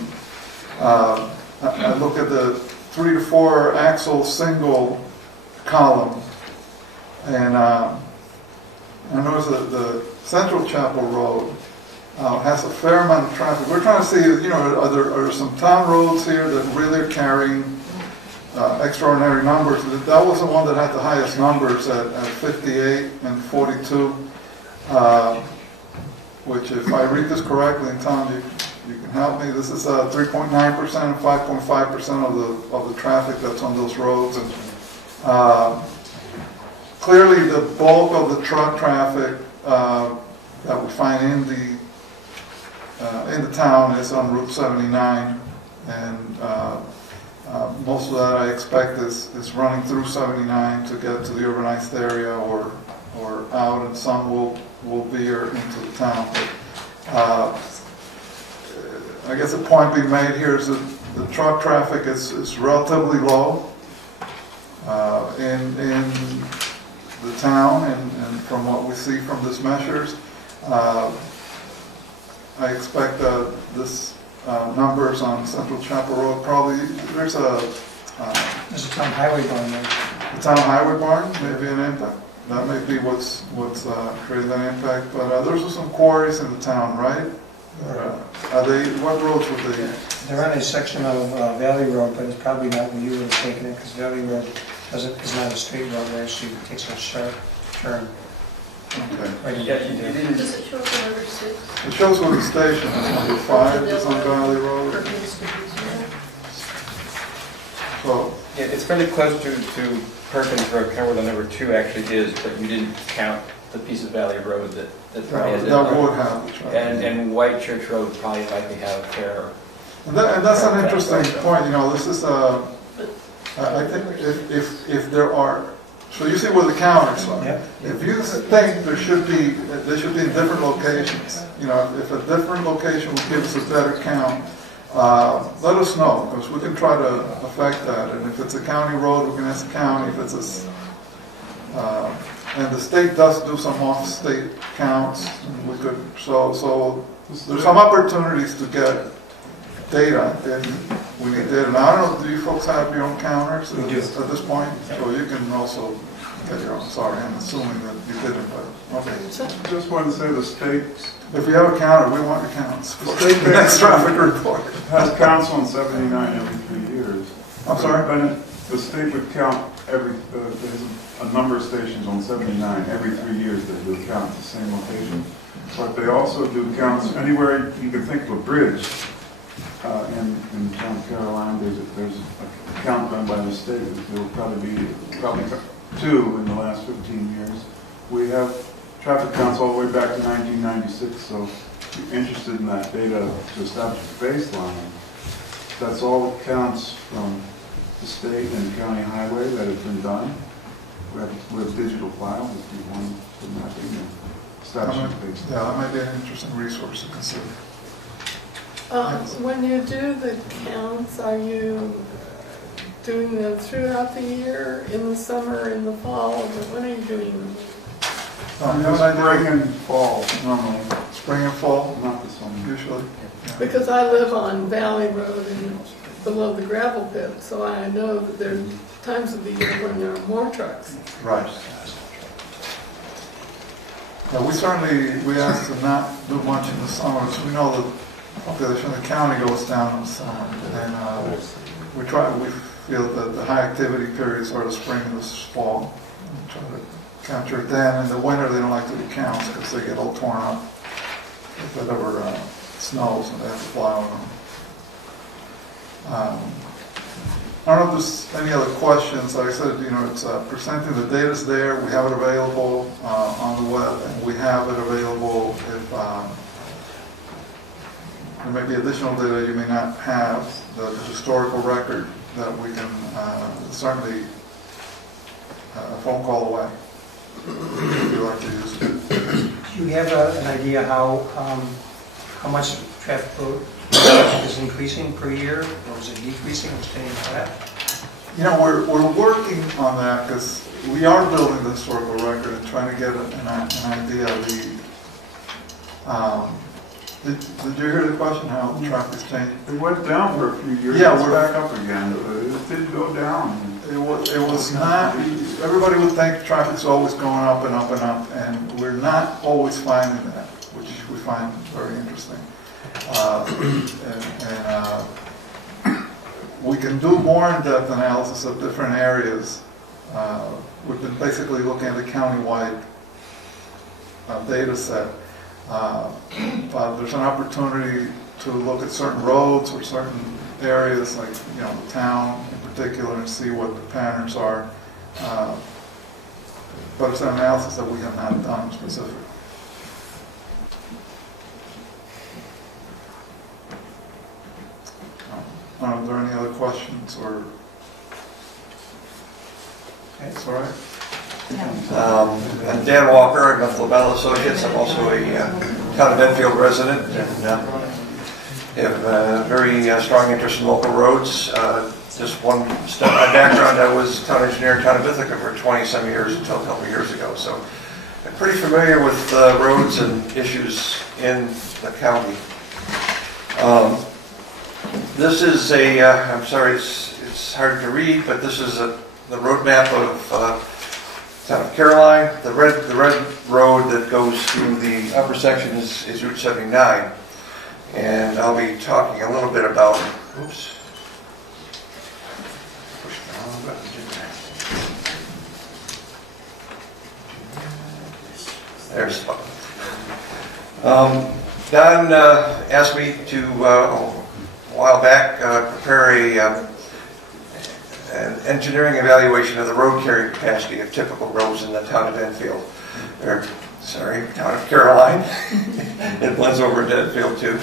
I look at the 3 to 4 axle single column, and I notice that the Central Chapel Road has a fair amount of traffic. We're trying to see, are there some town roads here that really are carrying extraordinary numbers? That was the one that had the highest numbers at 58 and 42, which, if I read this correctly, and Tom, you can help me, this is 3.9% and 5.5% of the traffic that's on those roads. And clearly the bulk of the truck traffic that we find in the town is on Route 79, and most of that I expect is running through 79 to get to the urbanized area or out, and some will veer into the town. But, I guess the point being made here is that the truck traffic is relatively low in the town, and from what we see from these measures, I expect this numbers on Central Chapel Road, probably there's a town highway barn there. The town highway barn may be an impact. That may be what's creating that impact. But there's some quarries in the town, right? Are they? What roads would they? They're on a section of Valley Road, but it's probably not where you would have taken it, because Valley Road is not a straight road. It actually takes a sharp turn. Okay. Right in Yeah, there. you didn't. Does it show up on number 6? It shows where the station is, number 5 is on Valley Road. Perkins to be zero? So, Yeah, it's fairly close to Perkins Road, kind of where the number 2 actually is, but you didn't count the piece of Valley Road that probably has it. that would have the traffic. And White Church Road probably likely have a fair. And that's an interesting point. This is I think if there are, so you see where the counters are. Yep. If you think they should be in different locations, if a different location will give us a better count, let us know, because we can try to affect that. And if it's a county road, we can ask the county. If it's and the state does do some off-state counts, and we could. So there's some opportunities to get data, and we need data. Now, I don't know, do you folks have your own counters at this point? So you can also get your own. Sorry, I'm assuming that you didn't, but okay. Just wanted to say the state If you have a counter, we want your counts. The state Next traffic report. has counts on 79 every 3 years. I'm sorry? But the state would count there's a number of stations on 79 every 3 years. They do count at the same location. But they also do counts anywhere you can think of a bridge. In South Carolina, there's a count done by the state. There will probably be 2 in the last 15 years. We have traffic counts all the way back to 1996, so if you're interested in that data to establish a baseline, that's all the counts from the state and county highway that have been done. We have digital files if you want to mapping and establishing a baseline. Yeah, that might be an interesting resource to consider. When you do the counts, are you doing them throughout the year, in the summer, in the fall, or when are you doing them? Spring and fall, normally, Spring and fall, not the summer. usually. Because I live on Valley Road and below the gravel pit, so I know that there are times of the year when there are more trucks. Right. Yeah, we ask to not do much in the summer, so we know the population of the county goes down in the summer. And we feel that the high activity periods are the spring and the fall. We try to capture it then. In the winter, they don't like to do counts because they get all torn up if it ever snows and they have to plow them. I don't know if there's any other questions. Like I said, you know, it's presenting, the data's there, we have it available on the web, and we have it available if there may be additional data you may not have, the historical record that we can certainly a phone call away if you'd like to use it. Do you have an idea how much traffic flow is increasing per year, or is it decreasing or staying flat? You know, we're working on that because we are building the historical record and trying to get an idea of the. Did you hear the question, how the traffic's changing? It went down for a few years, Yeah, it's we're back up again. It did go down. It was not, everybody would think traffic's always going up and up and up, and we're not always finding that, which we find very interesting. We can do more in-depth analysis of different areas. We've been basically looking at the county-wide data set. But there's an opportunity to look at certain roads or certain areas, like, you know, the town in particular, and see what the patterns are. But it's an analysis that we have not done specifically. Are there any other questions, or? That's all right. I'm Dan Walker, I'm with LaBelle Associates. I'm also a town of Enfield resident, and have a very strong interest in local roads. Just one step in my background, I was town engineer in town of Ithaca for 20-some years until a couple of years ago. So I'm pretty familiar with roads and issues in the county. This is a, I'm sorry, it's hard to read, but this is the road map of town of Caroline. The red road that goes through the upper section is Route 79. And I'll be talking a little bit about, oops. Pushed the wrong button, didn't I? There's the button. Don asked me to, a while back, prepare an engineering evaluation of the road carrying capacity of typical roads in the town of Enfield. Town of Caroline. It blends over into Enfield too.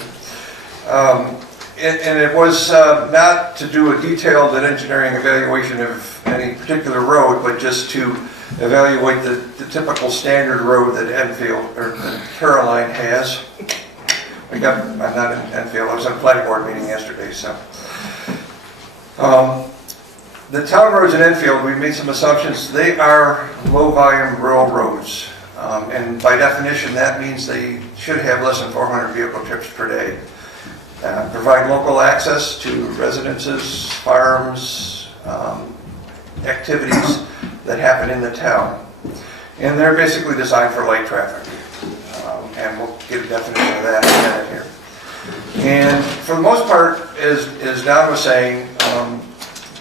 And it was not to do a detailed engineering evaluation of any particular road, but just to evaluate the typical standard road that Enfield or that Caroline has. I'm not in Enfield. I was at a planning board meeting yesterday, so. The town roads in Enfield, we've made some assumptions. They are low-volume rural roads. And by definition, that means they should have less than 400 vehicle trips per day. Provide local access to residences, farms, activities that happen in the town. And they're basically designed for light traffic. And we'll get a definition of that in a minute here. And for the most part, as Don was saying,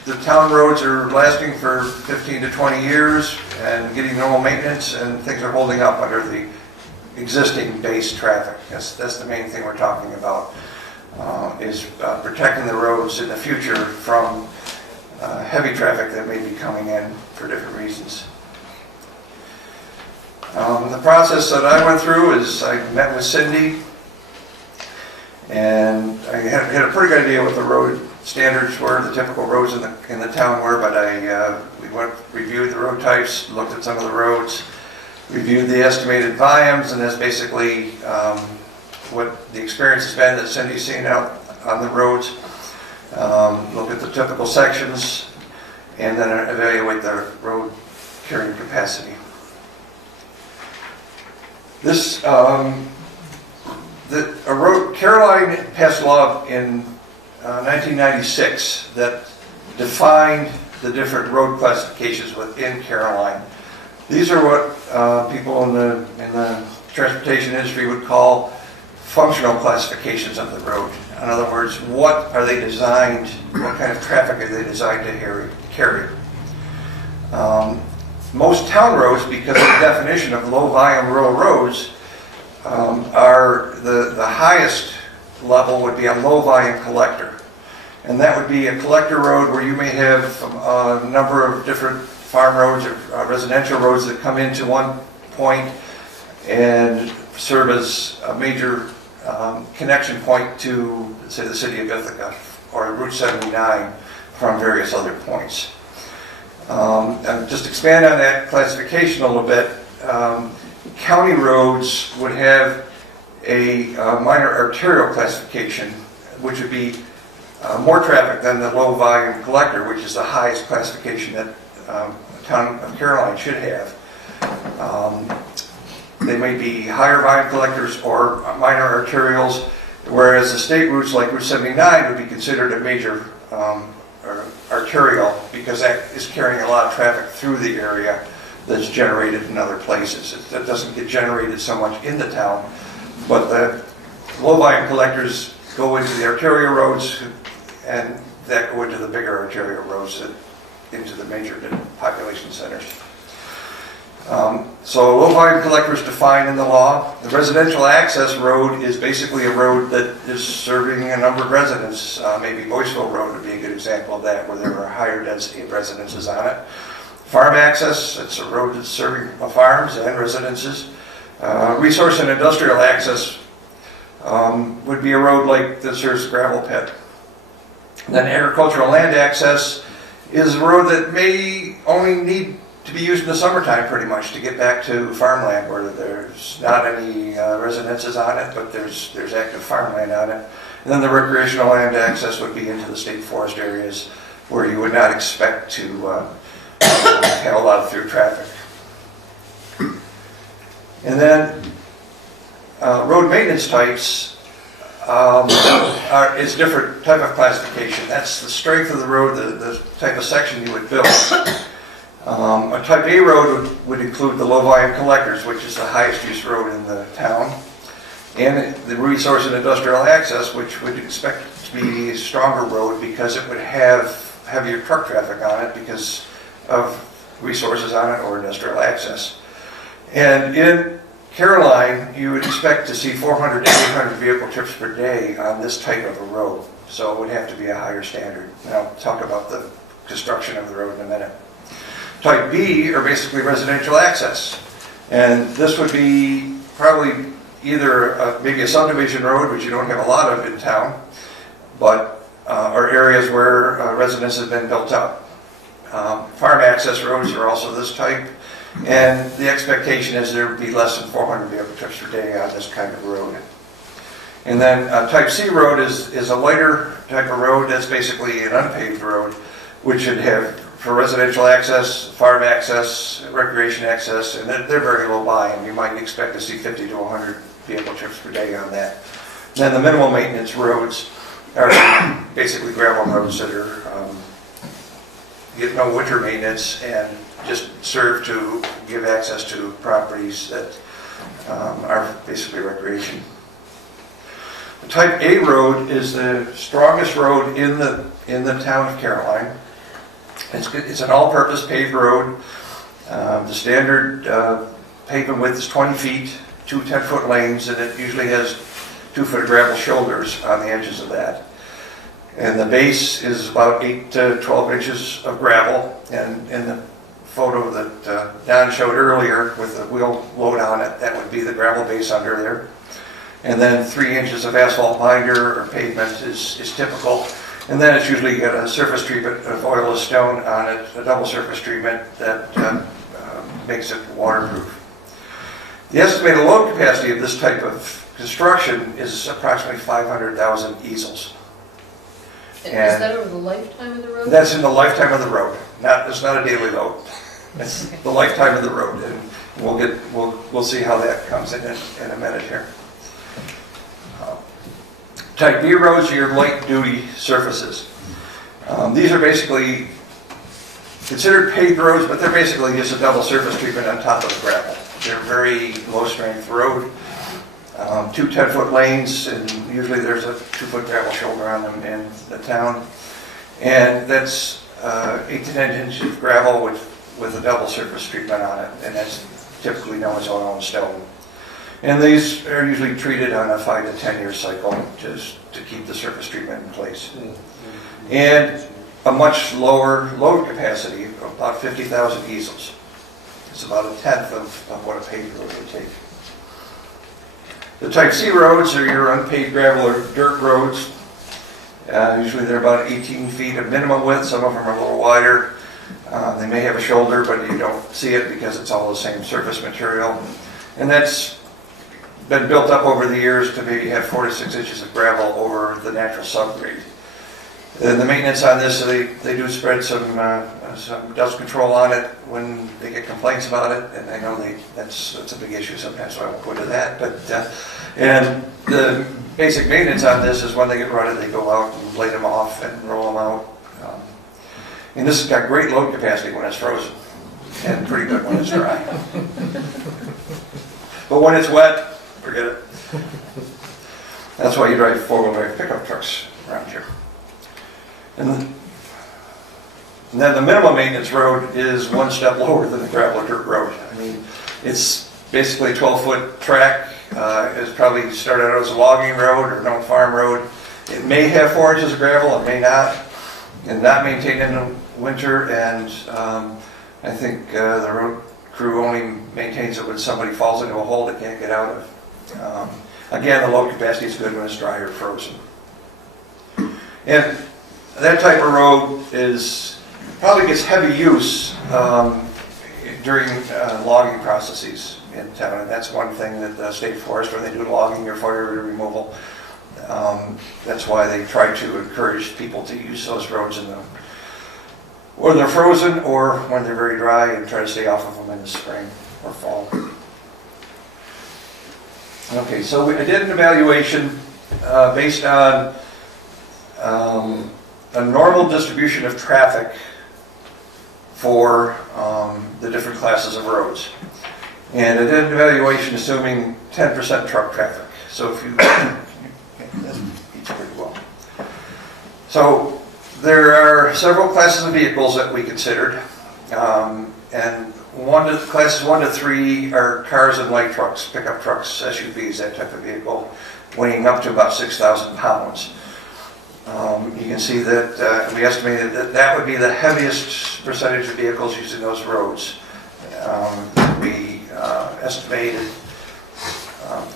the town roads are lasting for 15 to 20 years and getting normal maintenance, and things are holding up under the existing base traffic. That's the main thing we're talking about, is protecting the roads in the future from heavy traffic that may be coming in for different reasons. The process that I went through is I met with Cindy, and I had a pretty good idea what the road standards were, the typical roads in the town were, but we reviewed the road types, looked at some of the roads, reviewed the estimated volumes, and that's basically what the experience has been that Cindy's seen out on the roads. Look at the typical sections, and then evaluate the road carrying capacity. This Caroline passed a law in 1996 that defined the different road classifications within Caroline. These are what people in the transportation industry would call functional classifications of the road. In other words, what are they designed, what kind of traffic are they designed to carry? Most town roads, because of the definition of low-volume rural roads, are the highest level would be a low-volume collector. And that would be a collector road where you may have a number of different farm roads or residential roads that come into one point and serve as a major connection point to, say, the city of Ithaca or Route 79 from various other points. And just expand on that classification a little bit. County roads would have a minor arterial classification, which would be more traffic than the low volume collector, which is the highest classification that the town of Caroline should have. They may be higher volume collectors or minor arterials, whereas the state routes like Route 79 would be considered a major arterial because that is carrying a lot of traffic through the area that's generated in other places. It doesn't get generated so much in the town, but the low volume collectors go into the arterial roads and that go into the bigger arterial roads into the major population centers. So low volume collectors defined in the law. The residential access road is basically a road that is serving a number of residents. Maybe Boyceville Road would be a good example of that, where there are higher density of residences on it. Farm access, it's a road that's serving farms and residences. Resource and industrial access would be a road like that serves a gravel pit. Then agricultural land access is a road that may only need to be used in the summertime pretty much to get back to farmland where there's not any residences on it, but there's active farmland on it. And then the recreational land access would be into the state forest areas where you would not expect to have a lot of through traffic. And then road maintenance types is a different type of classification. That's the strength of the road, the type of section you would build. A type A road would include the low volume collectors, which is the highest use road in the town, and the resource and industrial access, which would expect to be a stronger road because it would have heavier truck traffic on it because of resources on it or industrial access. And in Caroline, you would expect to see 400 to 800 vehicle trips per day on this type of a road, so it would have to be a higher standard. And I'll talk about the construction of the road in a minute. Type B are basically residential access, and this would be probably either maybe a subdivision road, which you don't have a lot of in town, but or areas where residents have been built up. Farm access roads are also this type, and the expectation is there would be less than 400 vehicle trips per day on this kind of road. And then Type C road is a lighter type of road that's basically an unpaved road, which should have for residential access, farm access, recreation access, and they're very low volume. You might expect to see 50 to 100 vehicle trips per day on that. Then the minimal maintenance roads are basically gravel roads that are get no winter maintenance and just serve to give access to properties that are basically recreation. The Type A road is the strongest road in the town of Caroline. It's an all-purpose paved road. The standard pavement width is 20 feet, 2 10-foot lanes, and it usually has 2-foot gravel shoulders on the edges of that. And the base is about 8 to 12 inches of gravel. And in the photo that Don showed earlier with the wheel load on it, that would be the gravel base under there. And then 3 inches of asphalt binder or pavement is typical. And then it's usually got a surface treatment of oilless stone on it, a double surface treatment that makes it waterproof. The estimated load capacity of this type of construction is approximately 500,000 easels. And is that over the lifetime of the road? That's in the lifetime of the road. It's not a daily load. It's the lifetime of the road, and we'll see how that comes in a minute here. Type B roads are your light-duty surfaces. These are basically considered paved roads, but they're basically just a double surface treatment on top of the gravel. They're very low-strength road, 2 10-foot lanes, and usually there's a 2-foot gravel shoulder on them in the town. And that's 8 to 10 inches of gravel with a double surface treatment on it, and that's typically known as oil and stone. And these are usually treated on a 5 to 10 year cycle just to keep the surface treatment in place. and a much lower load capacity of about 50,000 easels. It's about a tenth of what a paved road would take. The Type C roads are your unpaved gravel or dirt roads. Usually they're about 18 feet of minimum width. Some of them are a little wider. They may have a shoulder, but you don't see it because it's all the same surface material. And that's been built up over the years to maybe have 4 to 6 inches of gravel over the natural subgrade. And the maintenance on this, they do spread some dust control on it when they get complaints about it, and I know that's a big issue sometimes, so I won't go into that. But and the basic maintenance on this is when they get rutted, they go out and blade them off and roll them out. And this has got great load capacity when it's frozen, and pretty good when it's dry. But when it's wet, forget it. That's why you drive four-wheel drive pickup trucks around here. And then the minimum maintenance road is one step lower than the gravel or dirt road. I mean, it's basically a 12-foot track. It's probably started out as a logging road or known farm road. It may have 4 inches of gravel, it may not, and not maintained in the winter. And I think the road crew only maintains it when somebody falls into a hole they can't get out of. Again, the load capacity is good when it's dry or frozen. And that type of road probably gets heavy use during logging processes in town, and that's one thing that the state forest, when they do logging or forest removal, that's why they try to encourage people to use those roads when they're frozen or when they're very dry, and try to stay off of them in the spring or fall. Okay, so I did an evaluation based on a normal distribution of traffic for the different classes of roads. And I did an evaluation assuming 10% truck traffic. So if you that's pretty well. So there are several classes of vehicles that we considered. And classes 1 to 3 are cars and light trucks, pickup trucks, SUVs, that type of vehicle, weighing up to about 6,000 pounds. You can see that we estimated that would be the heaviest percentage of vehicles using those roads. We estimated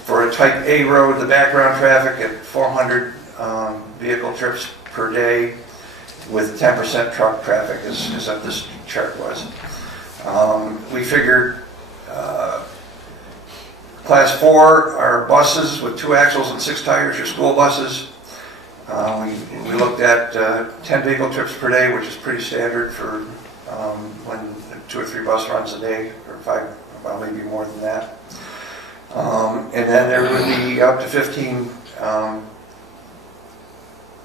for a Type A road, the background traffic at 400 vehicle trips per day, with 10% truck traffic, as this chart was. We figured Class 4 are buses with 2 axles and 6 tires, your school buses. We looked at 10 vehicle trips per day, which is pretty standard for when 2 or 3 bus runs a day, or 5, well, maybe more than that. And then there would be up to 15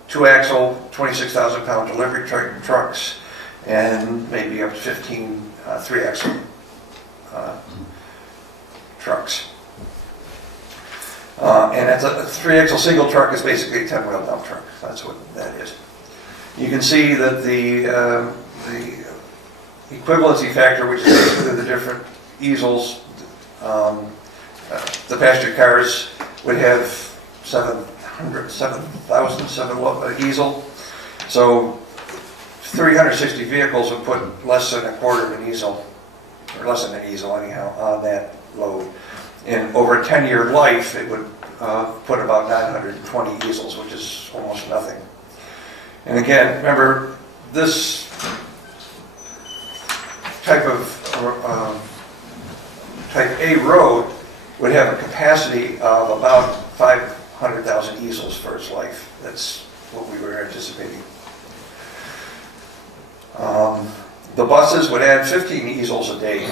2-axle, 26,000-pound delivery trucks, and maybe up to 15 3-axle trucks. And that's a 3-axle single truck is basically a 10-wheel dump truck. That's what that is. You can see that the equivalency factor, which is basically the different easels, the passenger cars would have 7,000 easel. So 360 vehicles would put less than a quarter of an easel, or less than an easel anyhow, on that load. And over a 10-year life, it would put about 920 easels, which is almost nothing. And again, remember, this type of Type A road would have a capacity of about 500,000 easels for its life. That's what we were anticipating. The buses would add 15 easels a day,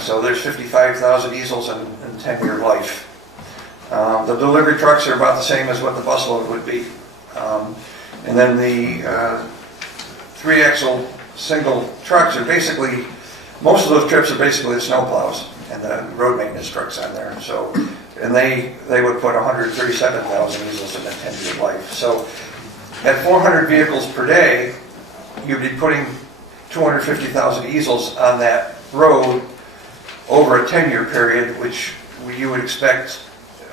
so there's 55,000 easels in 10-year life. The delivery trucks are about the same as what the bus load would be. And then the 3-axle single trucks are basically, most of those trips are basically the snow plows and the road maintenance trucks on there. So, and they would put 137,000 easels in a 10-year life. So at 400 vehicles per day, you'd be putting 250,000 easels on that road over a 10-year period, which you would expect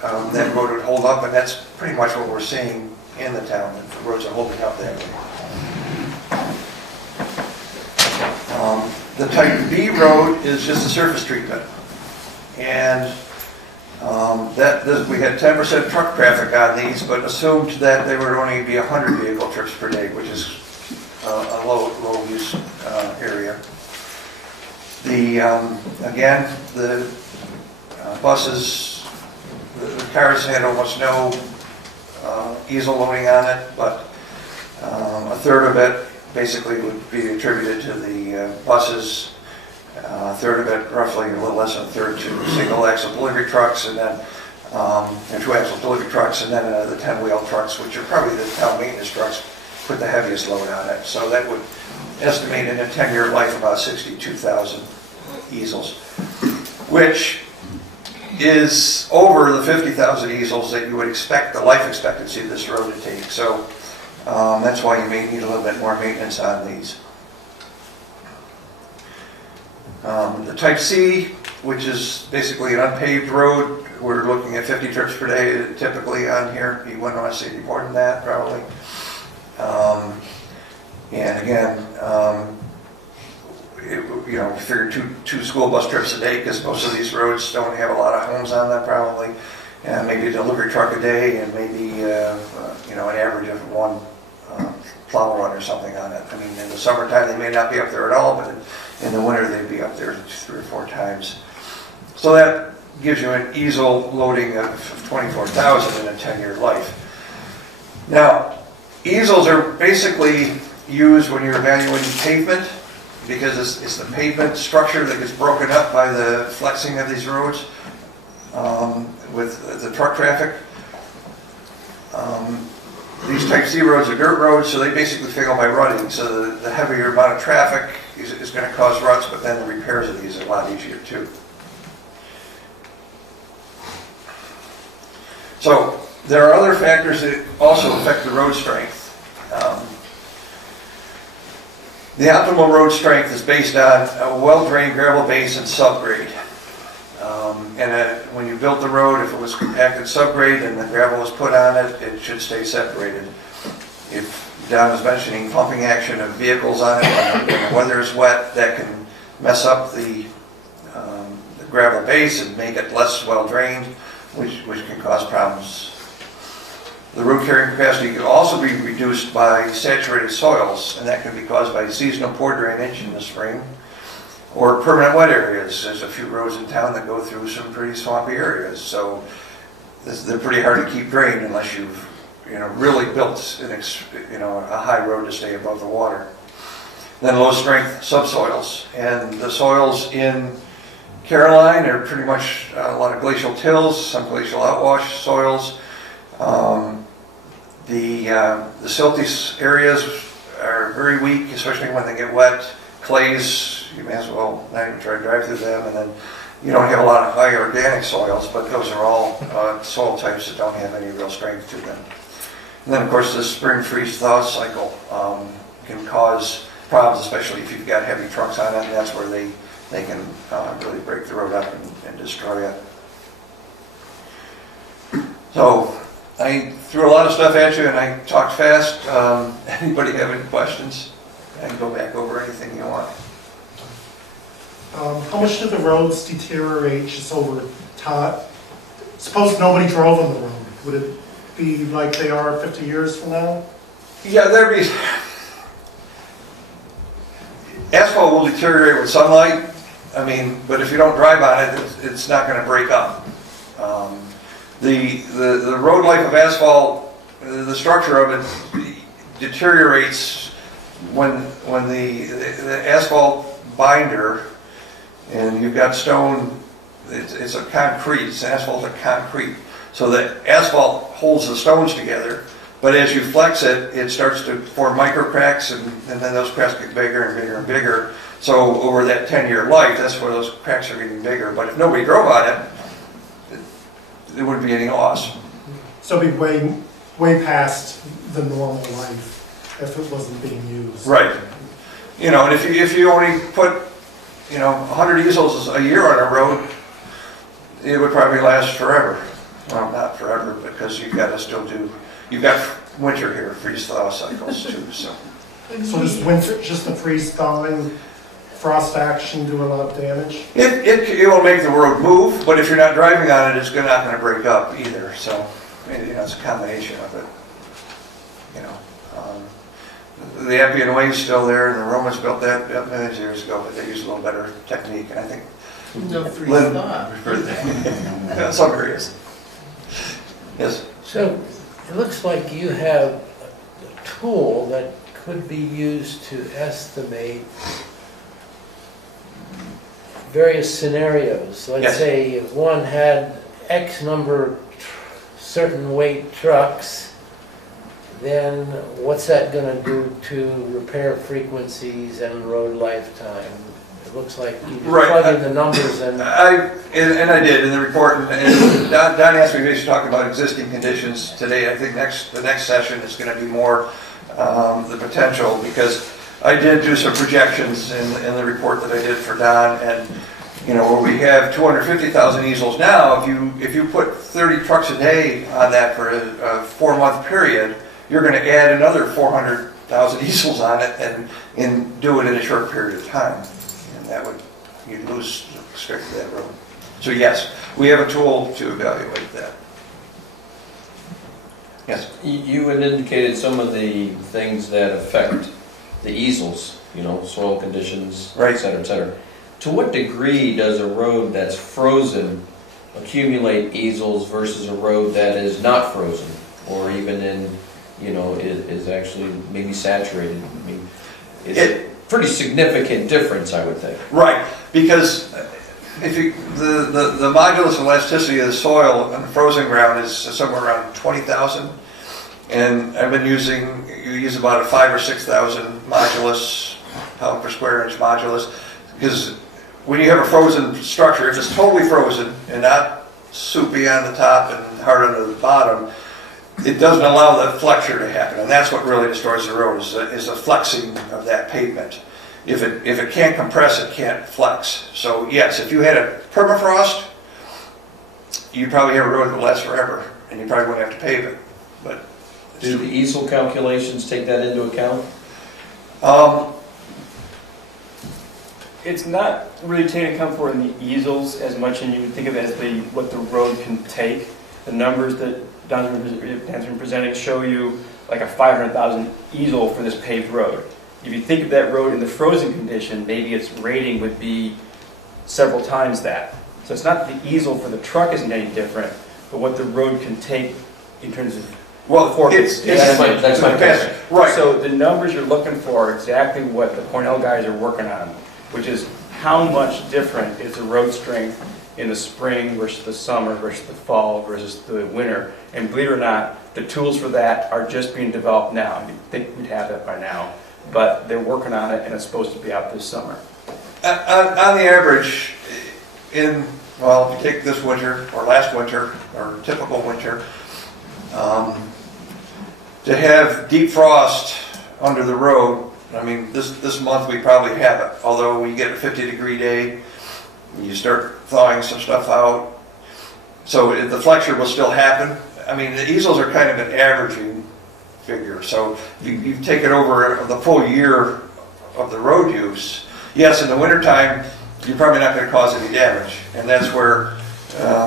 that road would hold up, and that's pretty much what we're seeing in the town, that the roads are holding up that way. The type B road is just a surface treatment. And we had 10% truck traffic on these, but assumed that there would only be 100 vehicle trips per day, which is a low use area. Again, the buses, the cars had almost no easel loading on it, but a third of it basically would be attributed to the buses, a third of it, roughly a little less than a third, to single axle delivery trucks, and then and 2-axle delivery trucks, and then the 10-wheel trucks, which are probably the town maintenance trucks, put the heaviest load on it. So that would estimate in a 10-year life about 62,000 easels, which is over the 50,000 easels that you would expect the life expectancy of this road to take. So that's why you may need a little bit more maintenance on these. The Type C, which is basically an unpaved road, we're looking at 50 trips per day typically on here. You wouldn't want to see any more than that, probably. And again, we figure two school bus trips a day, because most of these roads don't have a lot of homes on them, probably. And maybe a delivery truck a day, and maybe an average of one plow run or something on it. I mean, in the summertime they may not be up there at all, but in the winter they'd be up there 3 or 4 times. So that gives you an easel loading of 24,000 in a 10-year life. Now, easels are basically used when you're evaluating pavement, because it's the pavement structure that gets broken up by the flexing of these roads with the truck traffic. These Type C roads are dirt roads, so they basically fail by rutting. So the heavier amount of traffic is going to cause ruts, but then the repairs of these are a lot easier too. So there are other factors that also affect the road strength. The optimal road strength is based on a well-drained gravel base and subgrade. When you built the road, if it was compacted subgrade and the gravel was put on it, it should stay separated. If Don was mentioning pumping action of vehicles on it when the weather is wet, that can mess up the gravel base and make it less well-drained, which can cause problems. The road carrying capacity can also be reduced by saturated soils, and that can be caused by seasonal poor drainage in the spring or permanent wet areas. There's a few roads in town that go through some pretty swampy areas, so they're pretty hard to keep drained unless you've really built a high road to stay above the water. Then low strength subsoils, and the soils in Caroline are pretty much a lot of glacial tills, some glacial outwash soils. The silty areas are very weak, especially when they get wet. Clays, you may as well not even try to drive through them. And then you don't have a lot of high organic soils, but those are all soil types that don't have any real strength to them. And then, of course, the spring freeze-thaw cycle can cause problems, especially if you've got heavy trucks on it, and that's where they can really break the road up and destroy it. So I threw a lot of stuff at you and I talked fast. Anybody have any questions? I can go back over anything you want. How much do the roads deteriorate just over time? Suppose nobody drove on the road. Would it be like they are 50 years from now? Yeah, there'd be... Asphalt will deteriorate with sunlight. I mean, but if you don't drive on it, it's not going to break up. The road life of asphalt, the structure of it deteriorates when the asphalt binder, and you've got stone, it's a concrete, it's asphalt of concrete. So the asphalt holds the stones together, but as you flex it, it starts to form micro cracks, and then those cracks get bigger and bigger and bigger. So over that 10-year life, that's where those cracks are getting bigger. But if nobody drove on it, there wouldn't be any loss. So it'd be way past the normal life if it wasn't being used. Right. And if you only put 100 easels a year on a road, it would probably last forever. Well, not forever, because you've got winter here, freeze-thaw cycles too. So is winter just the freeze-thawing frost action do a lot of damage? It will make the road move, but if you're not driving on it, it's not gonna break up either, so, you know, it's a combination of it. You know, the Appian Way's still there, and the Romans built that millions of years ago, but they used a little better technique, and I think No free Lynn thought. preferred that. In some areas. Yes. So it looks like you have a tool that could be used to estimate various scenarios. Let's Yes. say if one had X number of certain weight trucks, then what's that going to do to repair frequencies and road lifetime? It looks like you just Right. plug in the numbers and... I did in the report, and Don asked me to talk about existing conditions today. I think the next session is going to be more the potential, because I did do some projections in the report that I did for Don, and you know, where we have 250,000 easels now, if you put 30 trucks a day on that for a 4-month period, you're going to add another 400,000 easels on it and do it in a short period of time. And that would, you'd lose the strength of that road. So yes, we have a tool to evaluate that. Yes? You had indicated some of the things that affect the easels, you know, soil conditions, Right. et cetera, et cetera. To what degree does a road that's frozen accumulate easels versus a road that is not frozen, or even in, you know, is actually maybe saturated? I mean, it's a pretty significant difference, I would think. Right, because if you, the modulus elasticity of the soil on the frozen ground is somewhere around 20,000, and I've been using, you use about a 5,000 or 6,000 modulus, pound per square inch modulus, because when you have a frozen structure, if it's totally frozen and not soupy on the top and hard on the bottom, it doesn't allow the flexure to happen, and that's what really destroys the road, is the flexing of that pavement. If it can't compress, it can't flex. So yes, if you had a permafrost, you'd probably have a road that lasts forever, and you probably wouldn't have to pave it. But Do the easel calculations take that into account? It's not really taken account for in the easels as much, and you would think of it as what the road can take. The numbers that Dan's been presenting show you like a 500,000 easel for this paved road. If you think of that road in the frozen condition, maybe its rating would be several times that. So it's not that the easel for the truck isn't any different, but what the road can take in terms of That's my question. Right. So the numbers you're looking for are exactly what the Cornell guys are working on, which is how much different is the road strength in the spring versus the summer versus the fall versus the winter. And believe it or not, the tools for that are just being developed now. I think we'd have that by now, but they're working on it, and it's supposed to be out this summer. On the average, well, if you take this winter or last winter or typical winter, to have deep frost under the road, I mean, this month we probably have it, although we get a 50-degree day, you start thawing some stuff out, so the flexure will still happen. I mean, the easels are kind of an averaging figure, so you take it over the full year of the road use. Yes, in the wintertime, you're probably not going to cause any damage, and that's where,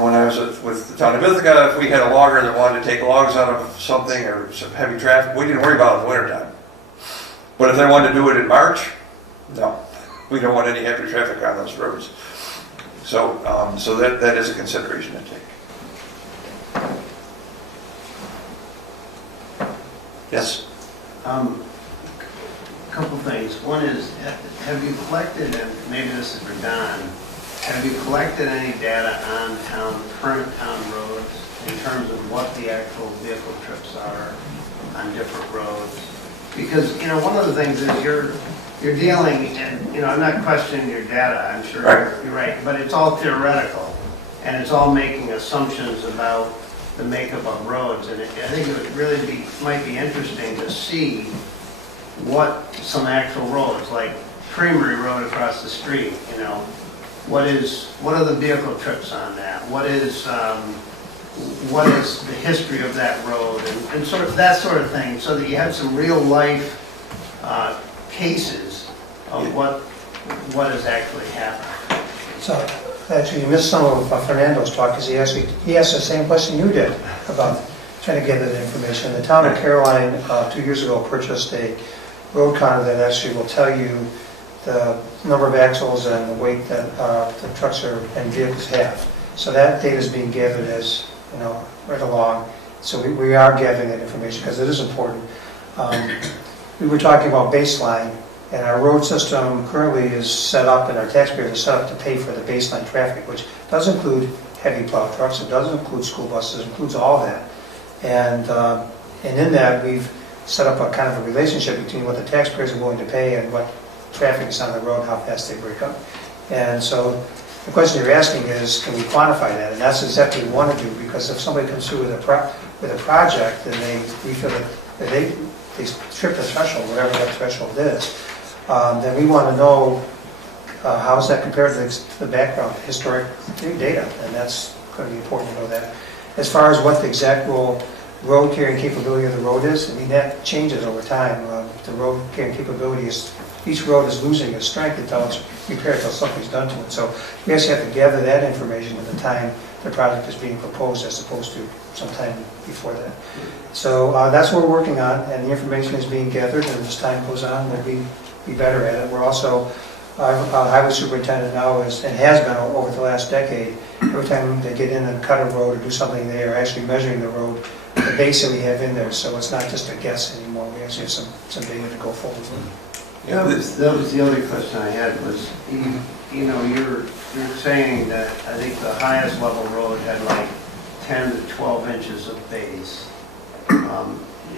when I was with the town of Ithaca, if we had a logger that wanted to take logs out of something or some heavy traffic, we didn't worry about it in the wintertime. But if they wanted to do it in March, no, we don't want any heavy traffic on those roads. So, so that is a consideration to take. Yes? A couple things. One is, have you collected, and maybe this is for Don, have you collected any data on current town roads in terms of what the actual vehicle trips are on different roads? Because, you know, one of the things is you're dealing, and, you know, I'm not questioning your data, I'm sure you're right, but it's all theoretical, and it's all making assumptions about the makeup of roads, and I think it would really might be interesting to see what some actual roads, like Creamery Road across the street, you know, what are the vehicle trips on that? What is the history of that road, and sort of that sort of thing, so that you have some real life cases of what what has actually happened? So, actually, you missed some of Fernando's talk, because he asked the same question you did about trying to gather the information. The town of Caroline, 2 years ago, purchased a road counter that actually will tell you the number of axles and the weight that the trucks and vehicles have. So that data is being gathered as, right along. So we are gathering that information because it is important. We were talking about baseline, and our road system currently is set up, and our taxpayers are set up to pay for the baseline traffic, which does include heavy plow trucks, it does include school buses, it includes all that. And in that, we've set up a kind of a relationship between what the taxpayers are willing to pay and what traffic is on the road, how fast they break up. And so the question you're asking is, can we quantify that? And that's exactly what we want to do, because if somebody comes through with a project and we feel that they trip the threshold, whatever that threshold is, then we want to know how is that compared to the background, historic data, and that's going to be important to know that. As far as what the exact road carrying capability of the road is, I mean, that changes over time. The road carrying capability is, each road is losing its strength until it's repaired, until something's done to it. So we actually have to gather that information at the time the project is being proposed, as opposed to some time before that. So that's what we're working on, and the information is being gathered, and as time goes on, we'll be better at it. We're also, our highway superintendent now is, and has been over the last decade, every time they get in and cut a road or do something, they are actually measuring the road, the base that we have in there, so it's not just a guess anymore. We actually have some data to go forward with. That was the other question I had was, you're saying that I think the highest level road had like 10 to 12 inches of base.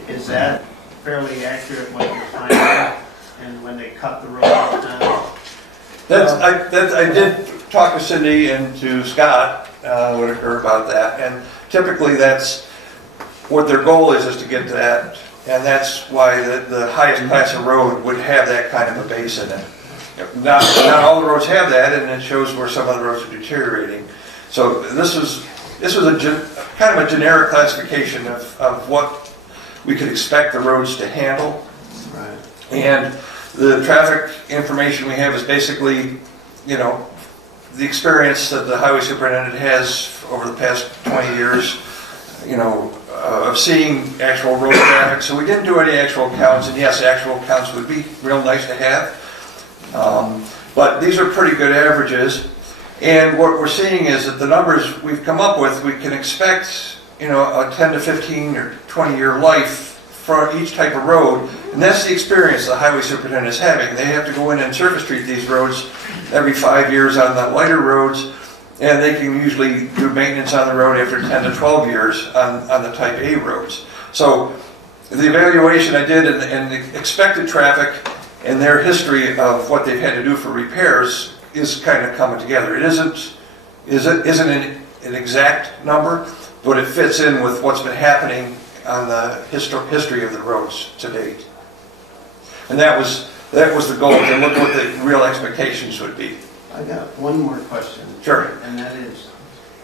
Is that fairly accurate what you're finding? And when they cut the road down? I did talk to Cindy and to Scott Whitaker about that, and typically that's what their goal is to get to that, and that's why the highest class of road would have that kind of a base in it. Not all the roads have that, and it shows where some of the roads are deteriorating. So this was kind of a generic classification of what we could expect the roads to handle. Right. And the traffic information we have is basically, the experience that the highway superintendent has over the past 20 years, of seeing actual road traffic. So we didn't do any actual counts, and yes, actual counts would be real nice to have. But these are pretty good averages. And what we're seeing is that the numbers we've come up with, we can expect, a 10 to 15 or 20-year life for each type of road. And that's the experience the highway superintendent is having. They have to go in and surface treat these roads every 5 years on the lighter roads, and they can usually do maintenance on the road after 10 to 12 years on the type A roads. So the evaluation I did and the expected traffic and their history of what they've had to do for repairs is kind of coming together. It isn't an exact number, but it fits in with what's been happening on the history of the roads to date. And that was the goal, to look what the real expectations would be. I got one more question. Sure. And that is,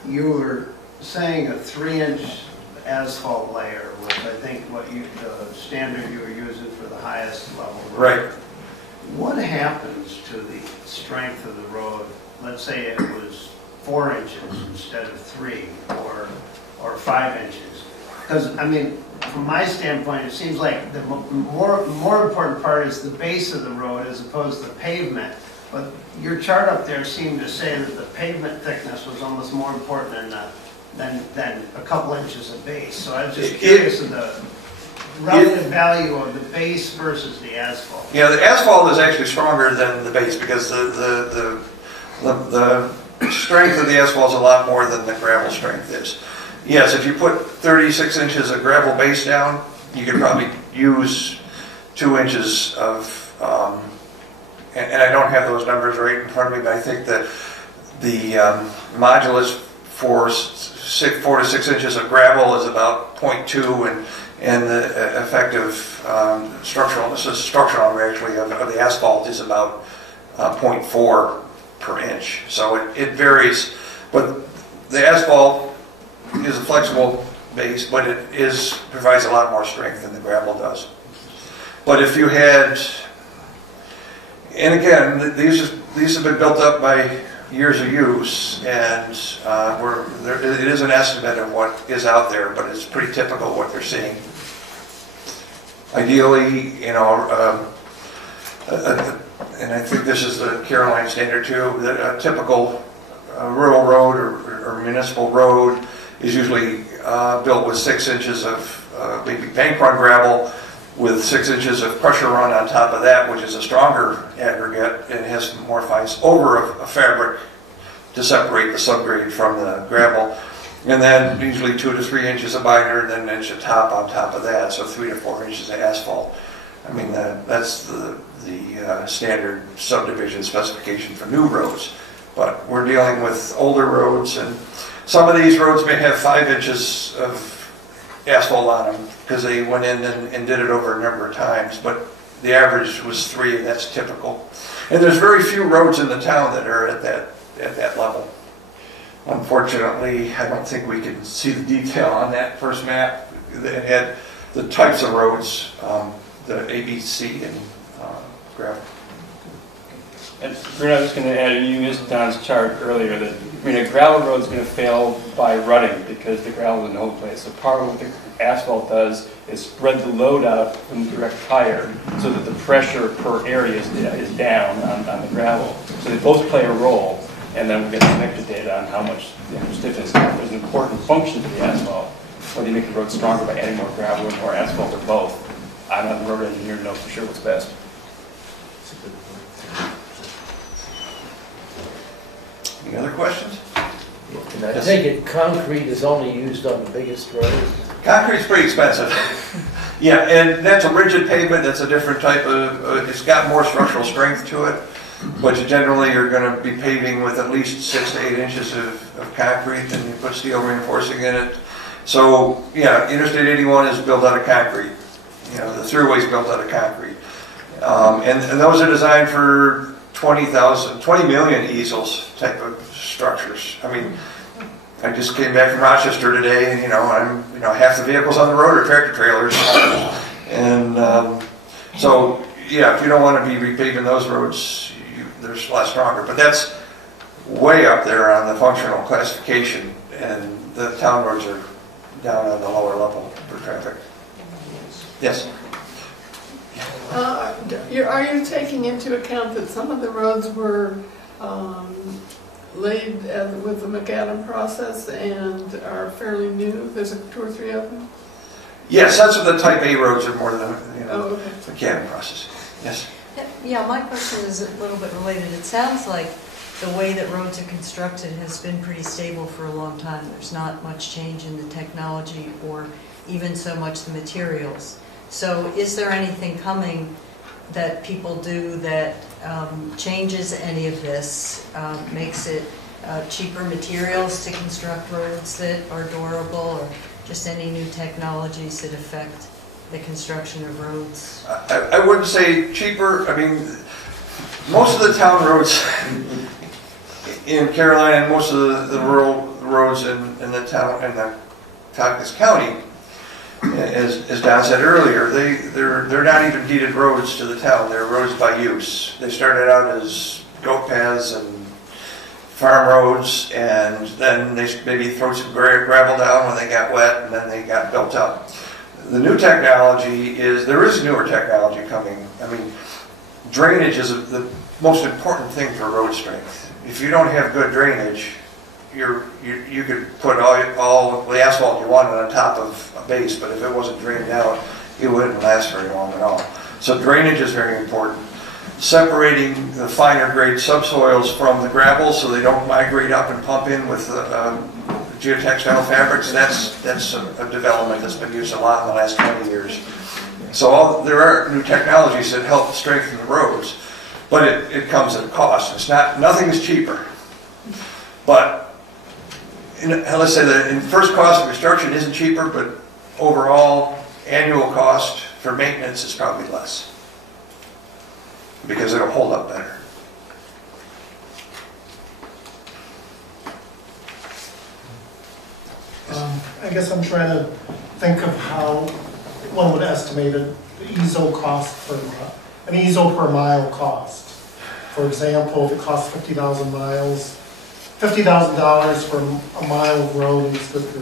you were saying a 3-inch asphalt layer was, I think, the standard you were using for the highest level road. Right. What happens to the strength of the road? Let's say it was 4 inches instead of 3, or 5 inches. Because, from my standpoint, it seems like the more important part is the base of the road as opposed to pavement. But your chart up there seemed to say that the pavement thickness was almost more important than a couple inches of base. So I was just curious of the relative value of the base versus the asphalt. Yeah, the asphalt is actually stronger than the base because the strength of the asphalt is a lot more than the gravel strength is. Yes, if you put 36 inches of gravel base down, you could probably use 2 inches of, and I don't have those numbers right in front of me, but I think that the modulus for 4 to 6 inches of gravel is about 0.2, and the effective structural actually of the asphalt is about 0.4 per inch. So it varies, but the asphalt is a flexible base, but it provides a lot more strength than the gravel does. But if you had, And again, these have been built up by years of use, and it is an estimate of what is out there, but it's pretty typical what they're seeing. Ideally, you know, and I think this is the Caroline standard too, that a typical rural road or municipal road is usually built with 6 inches of maybe bank run gravel with 6 inches of pressure run on top of that, which is a stronger aggregate and has more fines over a fabric to separate the subgrade from the gravel. And then usually 2 to 3 inches of binder, then an inch of top on top of that, so 3 to 4 inches of asphalt. I mean, that's the standard subdivision specification for new roads. But we're dealing with older roads, and some of these roads may have 5 inches of asphalt on them because they went in and did it over a number of times, but the average was 3, and that's typical. And there's very few roads in the town that are at that level. Unfortunately, I don't think we can see the detail on that first map. It had the types of roads, the A, B, C, and gravel. And Bruno, I was going to add, you used Don's chart earlier that a gravel road is going to fail by rutting because the gravel is in no place. So part of what the asphalt does is spread the load out from the direct tire so that the pressure per area is down on the gravel. So they both play a role, and then we get connected data on how much stiffness. There's an important function to the asphalt. Whether you make the road stronger by adding more gravel or more asphalt or both, I'm not the road engineer to know for sure what's best. Any other questions? And I take it concrete is only used on the biggest roads? Concrete's pretty expensive. Yeah, and that's a rigid pavement. That's a different type of, it's got more structural strength to it. But you generally are going to be paving with at least 6 to 8 inches of concrete, and you put steel reinforcing in it. So, yeah, Interstate 81 is built out of concrete. You know, the thruway is built out of concrete. And those are designed for 20 million easels type of structures. I mean, I just came back from Rochester today, and half the vehicles on the road are tractor trailers, and so yeah, if you don't want to be repaving those roads, they're a lot stronger. But that's way up there on the functional classification, and the town roads are down on the lower level for traffic. Yes. Are you taking into account that some of the roads were laid with the macadam process and are fairly new? There's 2 or 3 of them? Yes, that's what the Type A roads are more than okay. macadam process. Yes. Yeah, my question is a little bit related. It sounds like the way that roads are constructed has been pretty stable for a long time. There's not much change in the technology or even so much the materials. So is there anything coming that people do that changes any of this, makes it cheaper materials to construct roads that are durable, or just any new technologies that affect the construction of roads? I wouldn't say cheaper. I mean, most of the town roads in Carolina and most of the rural roads in the town in the Cocos County, as Don said earlier, they're not even deeded roads to the town. They're roads by use. They started out as goat paths and farm roads, and then they maybe throw some gravel down when they got wet, and then they got built up. The new technology there is newer technology coming. I mean, drainage is the most important thing for road strength. If you don't have good drainage, you could put all the asphalt you wanted on top of a base, but if it wasn't drained out, it wouldn't last very long at all. So drainage is very important. Separating the finer grade subsoils from the gravel so they don't migrate up and pump in with geotextile fabrics, that's a development that's been used a lot in the last 20 years. So there are new technologies that help strengthen the roads, but it comes at a cost. Nothing is cheaper. But let's say the first cost of construction isn't cheaper, but overall annual cost for maintenance is probably less because it'll hold up better. I guess I'm trying to think of how one would estimate an easel cost per mile cost. For example, if it costs 50,000 miles, $50,000 for a mile of road is good for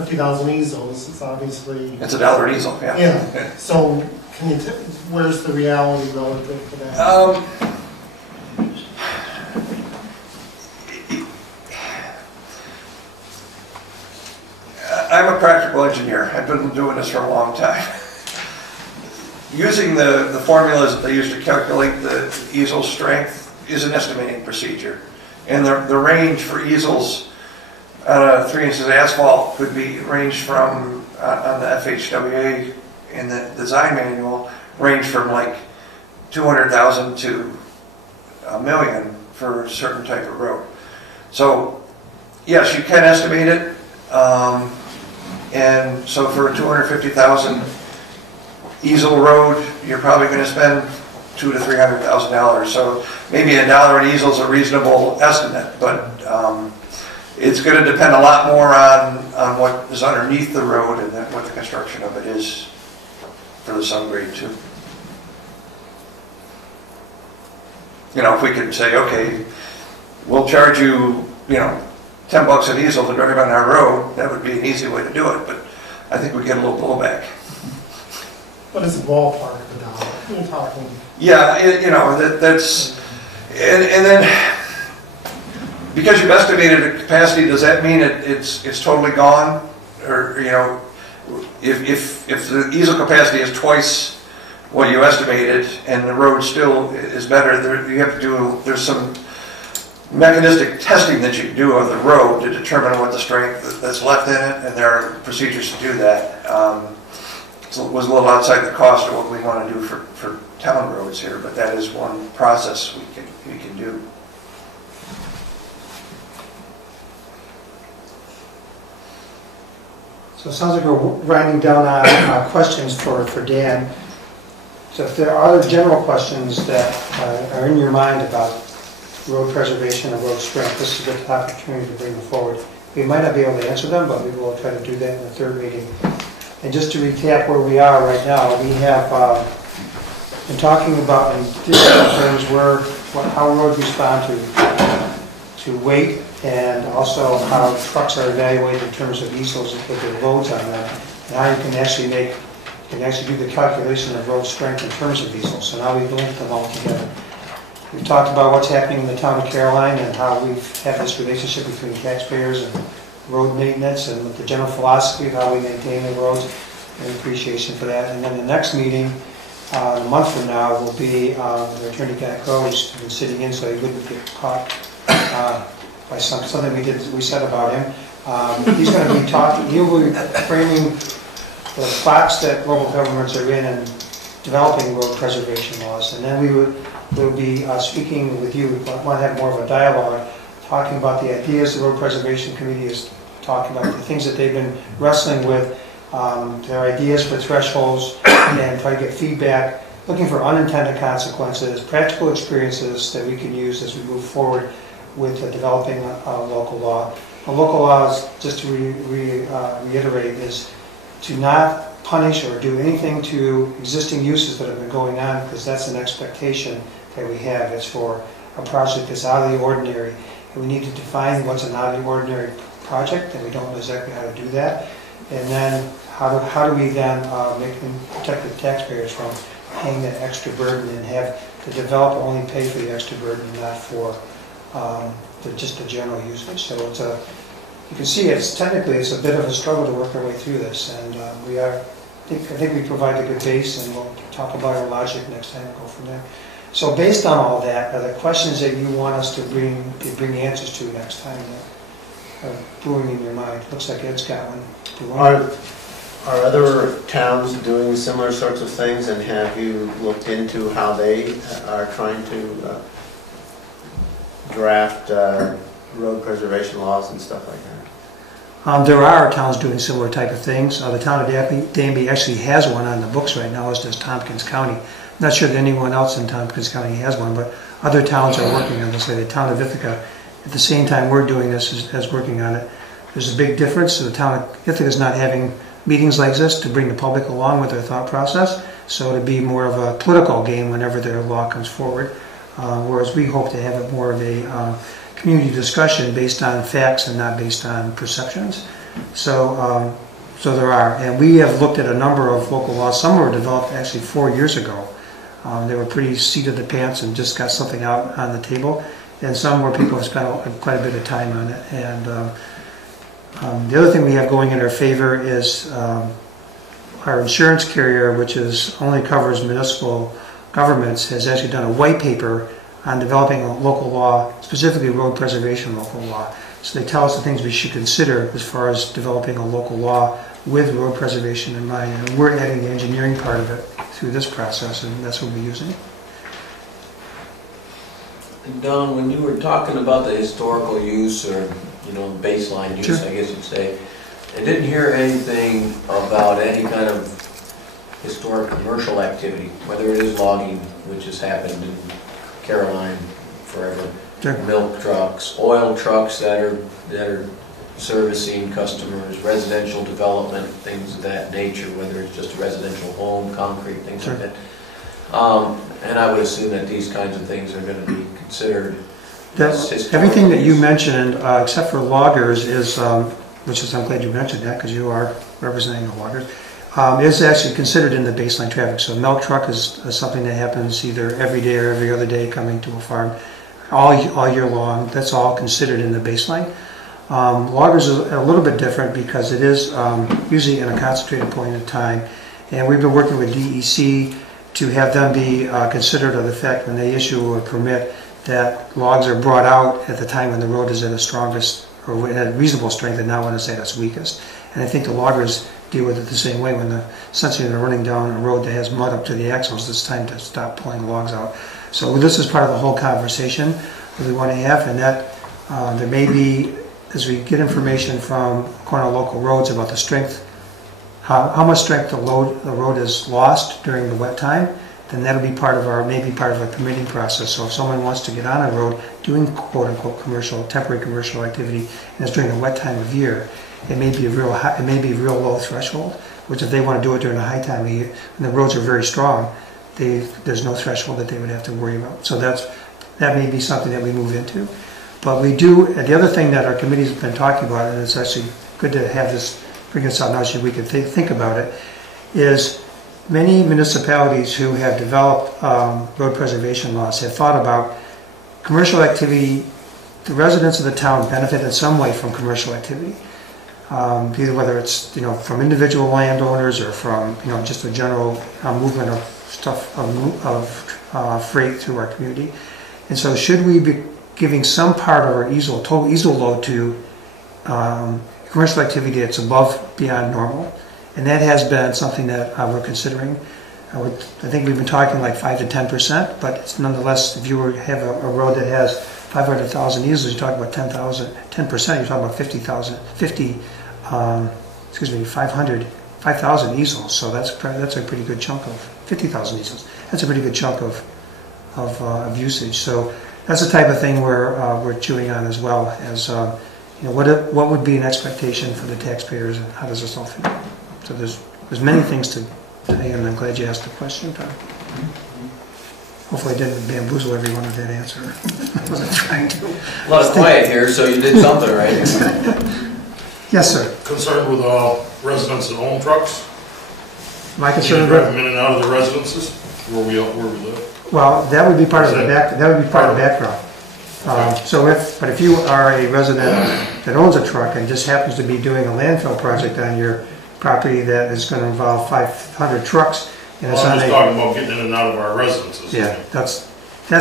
50,000 easels. It's obviously. It's $1 easel, yeah. Yeah, so can you, where's the reality relative to that? I'm a practical engineer. I've been doing this for a long time. Using the formulas that they use to calculate the easel strength is an estimating procedure. And the range for easels on a 3 inches of asphalt could be ranged from, on the FHWA in the design manual, range from like 200,000 to $1 million for a certain type of road. So yes, you can estimate it. And so for a 250,000 easel road, you're probably going to spend $200,000 to $300,000. So maybe $1 an easel is a reasonable estimate, but it's going to depend a lot more on what is underneath the road and then what the construction of it is for the subgrade too. You know, if we could say, okay, we'll charge you, you know, $10 an easel to drive on our road, that would be an easy way to do it, but I think we get a little blowback. What is the ballpark of the dollar? We're talking. Yeah, you know, that's, and then, because you've estimated a capacity, does that mean it's totally gone? Or, you know, if the easel capacity is twice what you estimated and the road still is better, you have to do, there's some mechanistic testing that you can do of the road to determine what the strength that's left in it, and there are procedures to do that. So it was a little outside the cost of what we want to do for town roads here, but that is one process we can do. So it sounds like we're winding down on questions for Dan. So if there are other general questions that are in your mind about road preservation and road strength, this is a good opportunity to bring them forward. We might not be able to answer them, but we will try to do that in the third meeting. And just to recap where we are right now, we have been talking about in different terms how roads respond to weight, and also how trucks are evaluated in terms of easels with their loads on them, and how you can actually do the calculation of road strength in terms of easels. So now we've linked them all together. We've talked about what's happening in the town of Caroline and how we've had this relationship between taxpayers and road maintenance, and with the general philosophy of how we maintain the roads, and appreciation for that. And then the next meeting, a month from now, will be the Attorney Gacko, who's been sitting in so he wouldn't get caught by something we said about him. He's going to be talking, he'll be framing the spots that local governments are in and developing road preservation laws. And then we'll be speaking with you. We want to have more of a dialogue, talking about the ideas the Road Preservation Committee is talking about, the things that they've been wrestling with, their ideas for thresholds, and try to get feedback, looking for unintended consequences, practical experiences that we can use as we move forward with developing a local law. A local law, just to reiterate, is to not punish or do anything to existing uses that have been going on, because that's an expectation that we have. It's for a project that's out of the ordinary. And we need to define what's an out of the ordinary project, and we don't know exactly how to do that. And then how do we then protect the taxpayers from paying that extra burden, and have the developer only pay for the extra burden, not for just the general usage. So it's you can see it's a bit of a struggle to work our way through this, and I think we provide a good base, and we'll talk about our logic next time and go from there. So based on all that, are the questions that you want us to bring answers to next time that are brewing in your mind? Looks like Ed's got one. Are other towns doing similar sorts of things, and have you looked into how they are trying to draft road preservation laws and stuff like that? There are towns doing similar type of things. The town of Danby actually has one on the books right now, as does Tompkins County. I'm not sure that anyone else in Tompkins County has one, but other towns are working on this. Like the town of Ithaca, at the same time we're doing this, is working on it. There's a big difference. So the town of Ithaca is not having meetings like this to bring the public along with their thought process, so it'd be more of a political game whenever their law comes forward. whereas we hope to have it more of a community discussion based on facts and not based on perceptions. So there are, and we have looked at a number of local laws. Some were developed actually 4 years ago. They were pretty seat of the pants and just got something out on the table. And some where people have spent quite a bit of time on it. And the other thing we have going in our favor is our insurance carrier, which only covers municipal governments, has actually done a white paper on developing a local law, specifically road preservation local law. So they tell us the things we should consider as far as developing a local law with road preservation in mind. And we're adding the engineering part of it through this process, and that's what we're using. Don, when you were talking about the historical use, or baseline use, I guess you'd say, I didn't hear anything about any kind of historic commercial activity, whether it is logging, which has happened in Caroline forever, milk trucks, oil trucks that are servicing customers, residential development, things of that nature, whether it's just a residential home, concrete, things like that. And I would assume that these kinds of things are going to be considered. Everything that you mentioned, except for loggers, is, which is, I'm glad you mentioned that because you are representing the loggers, is actually considered in the baseline traffic. So a milk truck is something that happens either every day or every other day coming to a farm all year long. That's all considered in the baseline. Loggers is a little bit different because it is usually in a concentrated point in time. And we've been working with DEC to have them be considerate of the fact when they issue a permit that logs are brought out at the time when the road is at its strongest or at reasonable strength and not when it's at its weakest. And I think the loggers deal with it the same way. When essentially they're running down a road that has mud up to the axles, it's time to stop pulling logs out. So this is part of the whole conversation that we want to have, and that there may be, as we get information from Cornell local roads about the strength, how much strength the road is lost during the wet time, then that'll be maybe part of our permitting process. So if someone wants to get on a road doing quote-unquote temporary commercial activity, and it's during the wet time of year, it may be a real low threshold. Which if they want to do it during the high time of year, and the roads are very strong, there's no threshold that they would have to worry about. So that may be something that we move into. But we do. The other thing that our committee's been talking about, and it's actually good to have this bring us out now so we can think about it, is many municipalities who have developed road preservation laws have thought about commercial activity. The residents of the town benefit in some way from commercial activity, either whether it's from individual landowners or from just a general movement of stuff of freight through our community. And so, should we be giving some part of our total easel load to commercial activity that's beyond normal? And that has been something that we're considering. I think we've been talking like 5 to 10%, but it's nonetheless, if you have a road that has 500,000 easels, you're talking about 10%, you're talking about 5,000 easels. So that's a pretty good chunk of 50,000 easels. That's a pretty good chunk of usage. So that's the type of thing we're chewing on as well as what would be an expectation for the taxpayers and how does this all fit? So there's many things to today, and I'm glad you asked the question, Tom. Hopefully I didn't bamboozle everyone with that answer. I wasn't trying to. A lot of quiet here, so you did something right. Yes, sir. Concerned with residents that own trucks? My concern You drive them in and out of the residences where we live? Well, that would be part of the background. But if you are a resident that owns a truck and just happens to be doing a landfill project on your property that is going to involve 500 trucks, and it's I'm just talking about getting in and out of our residences. Yeah, that's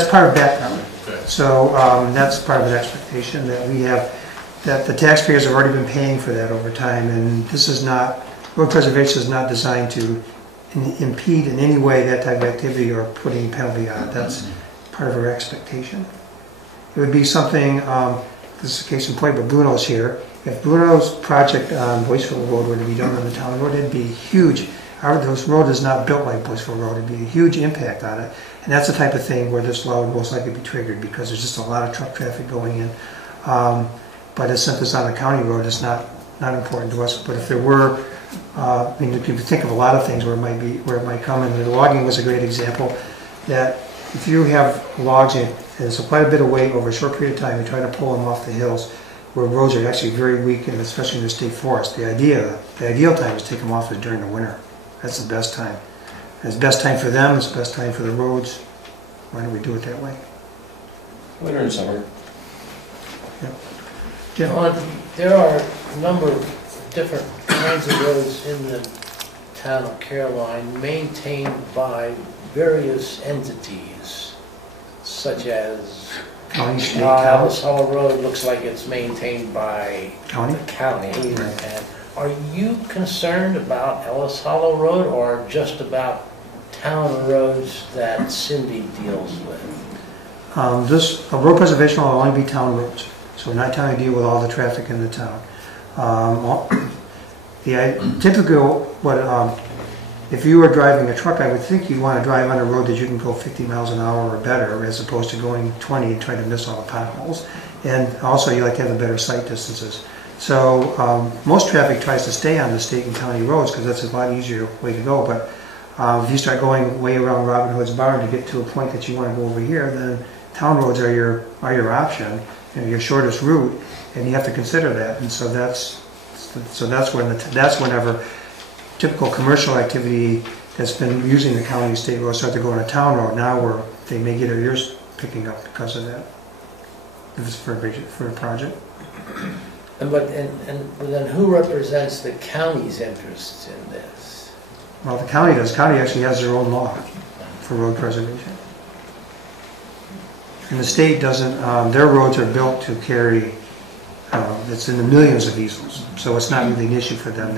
part of background. Okay. So that's part of an expectation that we have, that the taxpayers have already been paying for that over time, and road preservation is not designed to impede in any way that type of activity or put any penalty on it. That's part of our expectation. It would be something, this is a case in point, but Bruno's here. If Bruno's project on Boyceville Road were to be done on the town road, it'd be huge. This road is not built like Boyceville Road. It'd be a huge impact on it. And that's the type of thing where this law would most likely be triggered because there's just a lot of truck traffic going in. But since it's on a county road, it's not important to us. But if there were, you can think of a lot of things where it might come, and the logging was a great example, that if you have logs in, and it's quite a bit of weight over a short period of time, you try to pull them off the hills where roads are actually very weak, and especially in the state forest. The ideal time is to take them off is during the winter. That's the best time. It's the best time for them, it's the best time for the roads. Why don't we do it that way? Winter and summer. Jim? There are a number of different kinds of roads in the town of Caroline maintained by various entities, such as County, state, Alice Hollow Road looks like it's maintained by county? the county. And are you concerned about Ellis Hollow Road or just about town roads that Cindy deals with? This road preservation will only be town roads, so we're not trying to deal with all the traffic in the town. Typically, if you were driving a truck, I would think you'd want to drive on a road that you can go 50 miles an hour or better, as opposed to going 20 and trying to miss all the potholes. And also, you like to have the better sight distances. So most traffic tries to stay on the state and county roads because that's a lot easier way to go. But if you start going way around Robin Hood's barn to get to a point that you want to go over here, then town roads are your option, your shortest route, and you have to consider that. And so that's whenever typical commercial activity that's been using the county and state road start to go on a town road now, where they may get their ears picking up because of that. If it's for a project. And then who represents the county's interests in this? Well, the county does. The county actually has their own law for road preservation. And the state doesn't, their roads are built to carry, it's in the millions of easels, so it's not really an issue for them.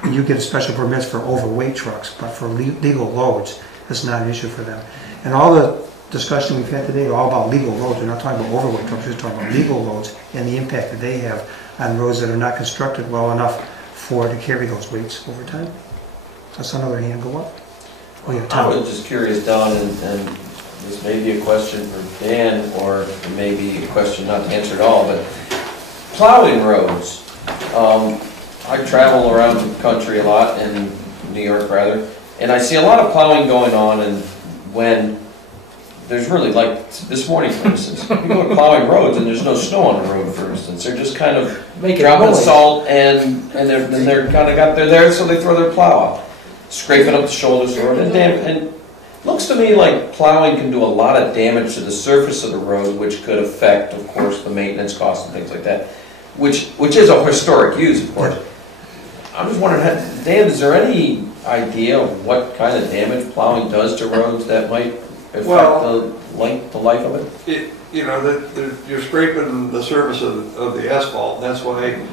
And you get special permits for overweight trucks, but for legal loads, it's not an issue for them. And all the discussion we've had today are all about legal loads. We're not talking about overweight trucks, we're just talking about legal loads and the impact that they have on roads that are not constructed well enough to carry those weights over time. That's another hand go up. Oh, yeah, I was just curious, Don, and this may be a question for Dan, or it may be a question not to answer at all, but plowing roads. I travel around the country a lot, in New York rather, and I see a lot of plowing going on, and when there's really, like this morning for instance, you go to plowing roads and there's no snow on the road, for instance. They're just kind of dropping salt and they're kind of they're there, so they throw their plow out, scraping up the shoulders of the road. And looks to me like plowing can do a lot of damage to the surface of the road, which could affect, of course, the maintenance costs and things like that, which is a historic use, of course. I'm just wondering, Dan, is there any idea of what kind of damage plowing does to roads that might affect the life of it? You're scraping the surface of the asphalt, and that's why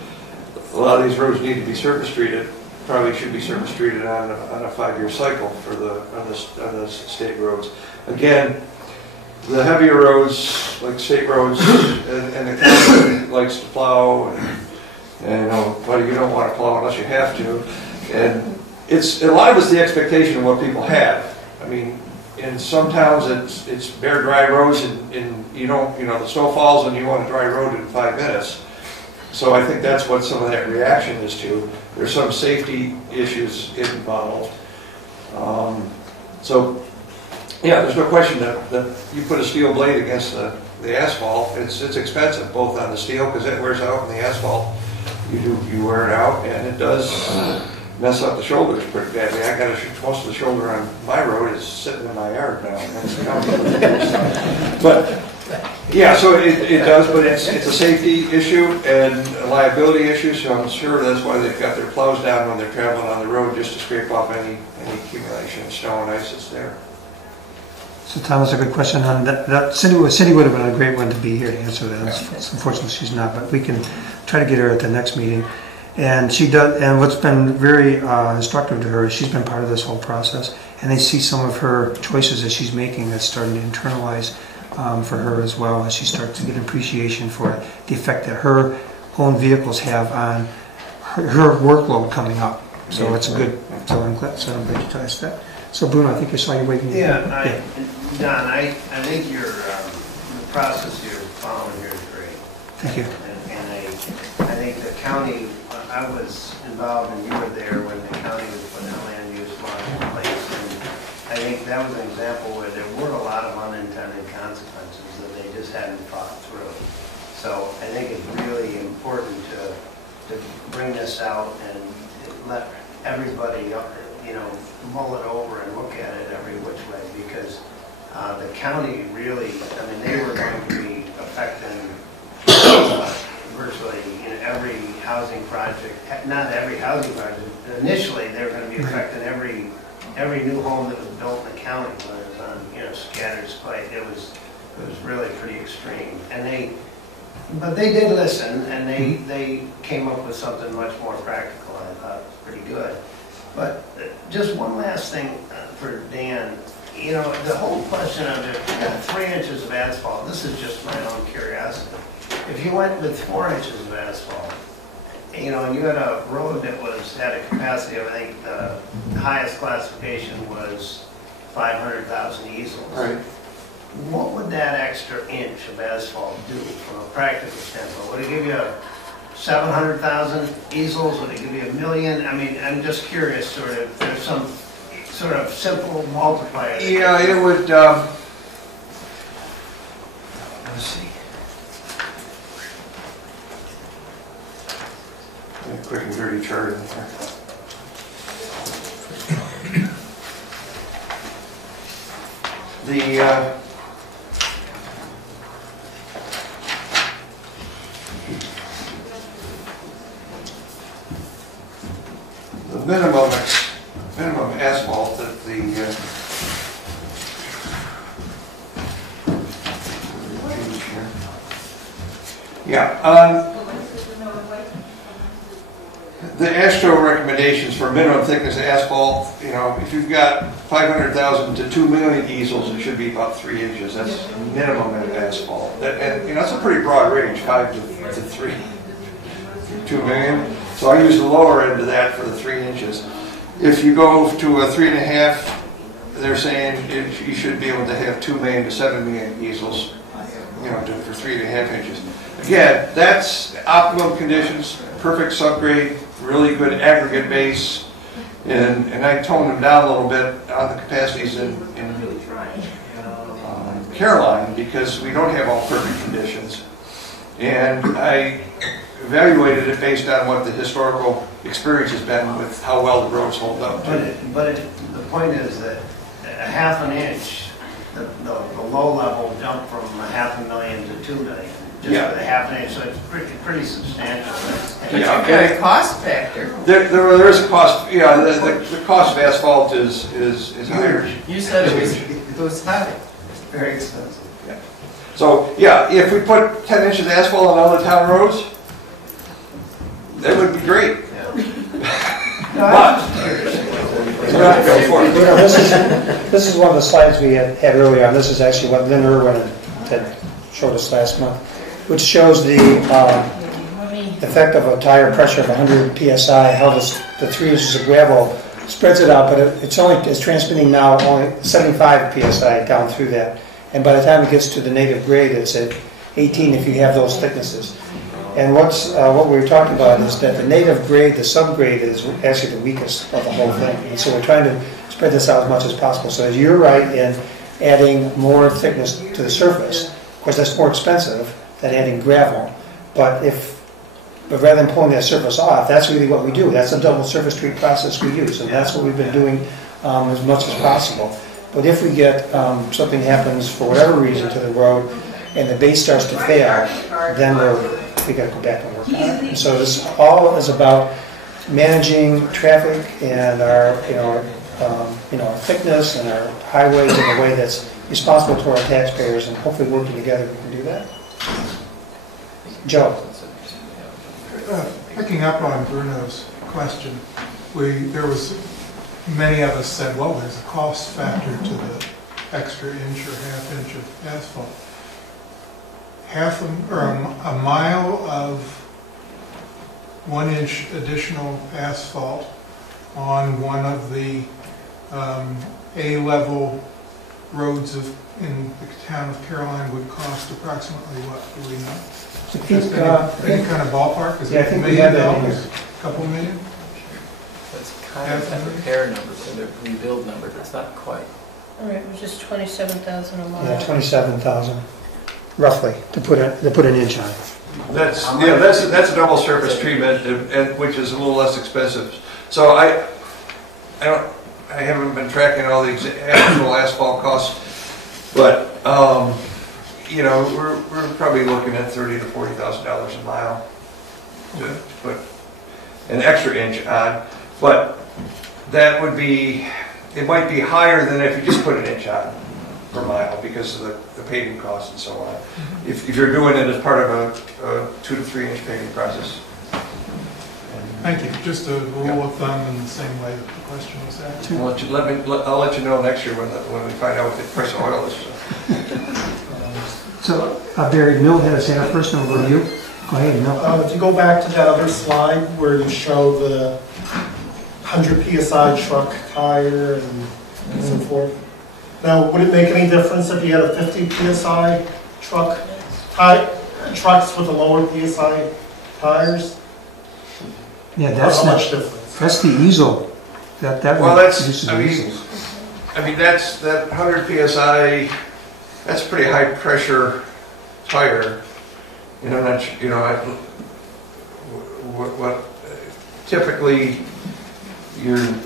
a lot of these roads need to be surface treated. Probably should be surface treated on a 5-year cycle on the state roads. Again, the heavier roads, like state roads, and the county likes to plow, but you don't want to plow unless you have to. And a lot of it's the expectation of what people have. I mean, in some towns it's bare, dry roads, and the snow falls and you want a dry road in 5 minutes. So I think that's what some of that reaction is to. There's some safety issues involved. There's no question that you put a steel blade against the asphalt, it's expensive, both on the steel, because it wears out, and the asphalt, you wear it out, and it does mess up the shoulders pretty badly. I got most of the shoulder on my road is sitting in my yard now. But yeah, so it does, but it's a safety issue and a liability issue, so I'm sure that's why they've got their plows down when they're traveling on the road, just to scrape off any accumulation of snow and ice that's there. So Tom, that's a good question. Cindy would have been a great one to be here to answer that. Unfortunately, she's not, but we can try to get her at the next meeting. And she does. And what's been very instructive to her is she's been part of this whole process, and they see some of her choices that she's making that's starting to internalize for her as well, as she starts to get appreciation for the effect that her own vehicles have on her workload coming up. So it's a good. So I'm glad you told us that. So Bruno, I think I saw you waiting. Don, I think the process you're following here is great. Thank you. And I think the county, I was involved and you were there when the county was putting a land use law in place. And I think that was an example where there were a lot of unintended consequences that they just hadn't thought through. So I think it's really important to bring this out and let everybody, mull it over and look at it every which way, because the county really, they were going to be affecting virtually every housing project, not every housing project. Initially, they were going to be affecting every new home that was built in the county, whether it was on, scattered site. It was really pretty extreme. But they did listen, and they came up with something much more practical. I thought it was pretty good. But just one last thing for Dan. The whole question of if you got 3 inches of asphalt, this is just my own curiosity. If you went with 4 inches of asphalt, and you had a road that had a capacity of, I think, the highest classification was 500,000 easels. Right. What would that extra inch of asphalt do from a practical standpoint? Would it give you 700,000 easels? Would it give you 1 million? I'm just curious, sort of, if there's some sort of simple multiplier. Yeah, it would, let's see. A quick and dirty chart in there. The minimum asphalt that the ASHTO recommendations for minimum thickness of asphalt, if you've got 500,000 to 2 million easels, it should be about 3 inches. That's minimum of asphalt. And that's a pretty broad range, 5 to 3, 2 million. So I use the lower end of that for the 3 inches. If you go to a 3.5, they're saying you should be able to have 2 million to 7 million easels, for 3.5 inches. Again, that's optimum conditions, perfect subgrade, really good aggregate base, and I toned them down a little bit on the capacities in Caroline because we don't have all perfect conditions. And I evaluated it based on what the historical experience has been with how well the roads hold up. But the point is that a half an inch, the low level jumped from 500,000 to 2 million. Just with a half an inch, so it's pretty substantial. But you've got a cost factor. There is a cost. Yeah, the cost of asphalt is higher. You said it was high. It's very expensive. Yeah. So if we put 10 inches of asphalt on all the town roads, that would be great. But this is one of the slides we had earlier on. This is actually what Lynn Irwin had showed us last month, which shows the effect of a tire pressure of 100 psi, how the 3 inches of gravel spreads it out, but it's transmitting now only 75 psi down through that. And by the time it gets to the native grade, it's at 18 if you have those thicknesses. And what we were talking about is that the native grade, the subgrade, is actually the weakest of the whole thing. And so we're trying to spread this out as much as possible. So you're right in adding more thickness to the surface. Of course, that's more expensive than adding gravel. But rather than pulling that surface off, that's really what we do. That's a double surface treat process we use, and that's what we've been doing as much as possible. But if we get something happens for whatever reason to the road, and the base starts to fail, then we got to go back and work on it. And so this all is about managing traffic and our thickness and our highways in a way that's responsible to our taxpayers, and hopefully working together we can do that. Joe. Picking up on Bruno's question, many of us said, well, there's a cost factor to the extra inch or half inch of asphalt. A mile of 1 inch additional asphalt on one of the A-level roads in the town of Caroline would cost approximately what, do we know? Just any kind of ballpark? Is it $1 million? A couple million? That's kind of a repair number, so the rebuild number, that's not quite. All right, which is 27,000 a mile. Yeah, 27,000, roughly, to put an inch on. That's a double surface treatment, and which is a little less expensive. So I haven't been tracking all the actual asphalt costs, but you know, we're probably looking at $30,000 to $40,000 a mile to put an extra inch on. But that would be, it might be higher than if you just put an inch on per mile because of the paving costs and so on. If you're doing it as part of a 2 to 3 inch paving process. Thank you. Just a rule of thumb in the same way that the question was asked. I'll let you know next year when we find out what the price of oil is. So, Barry, Mill had his hand up first, and we'll go to you. Go ahead, Mill. If you go back to that other slide where you show the 100 PSI truck tire and so forth. Now, would it make any difference if you had a 50 PSI truck, trucks with the lower PSI tires? Yeah, that's how much difference? That's the easel. Well, that's, I mean, that's, that 100 PSI, that's pretty high pressure tire. You know, that's, you know, what typically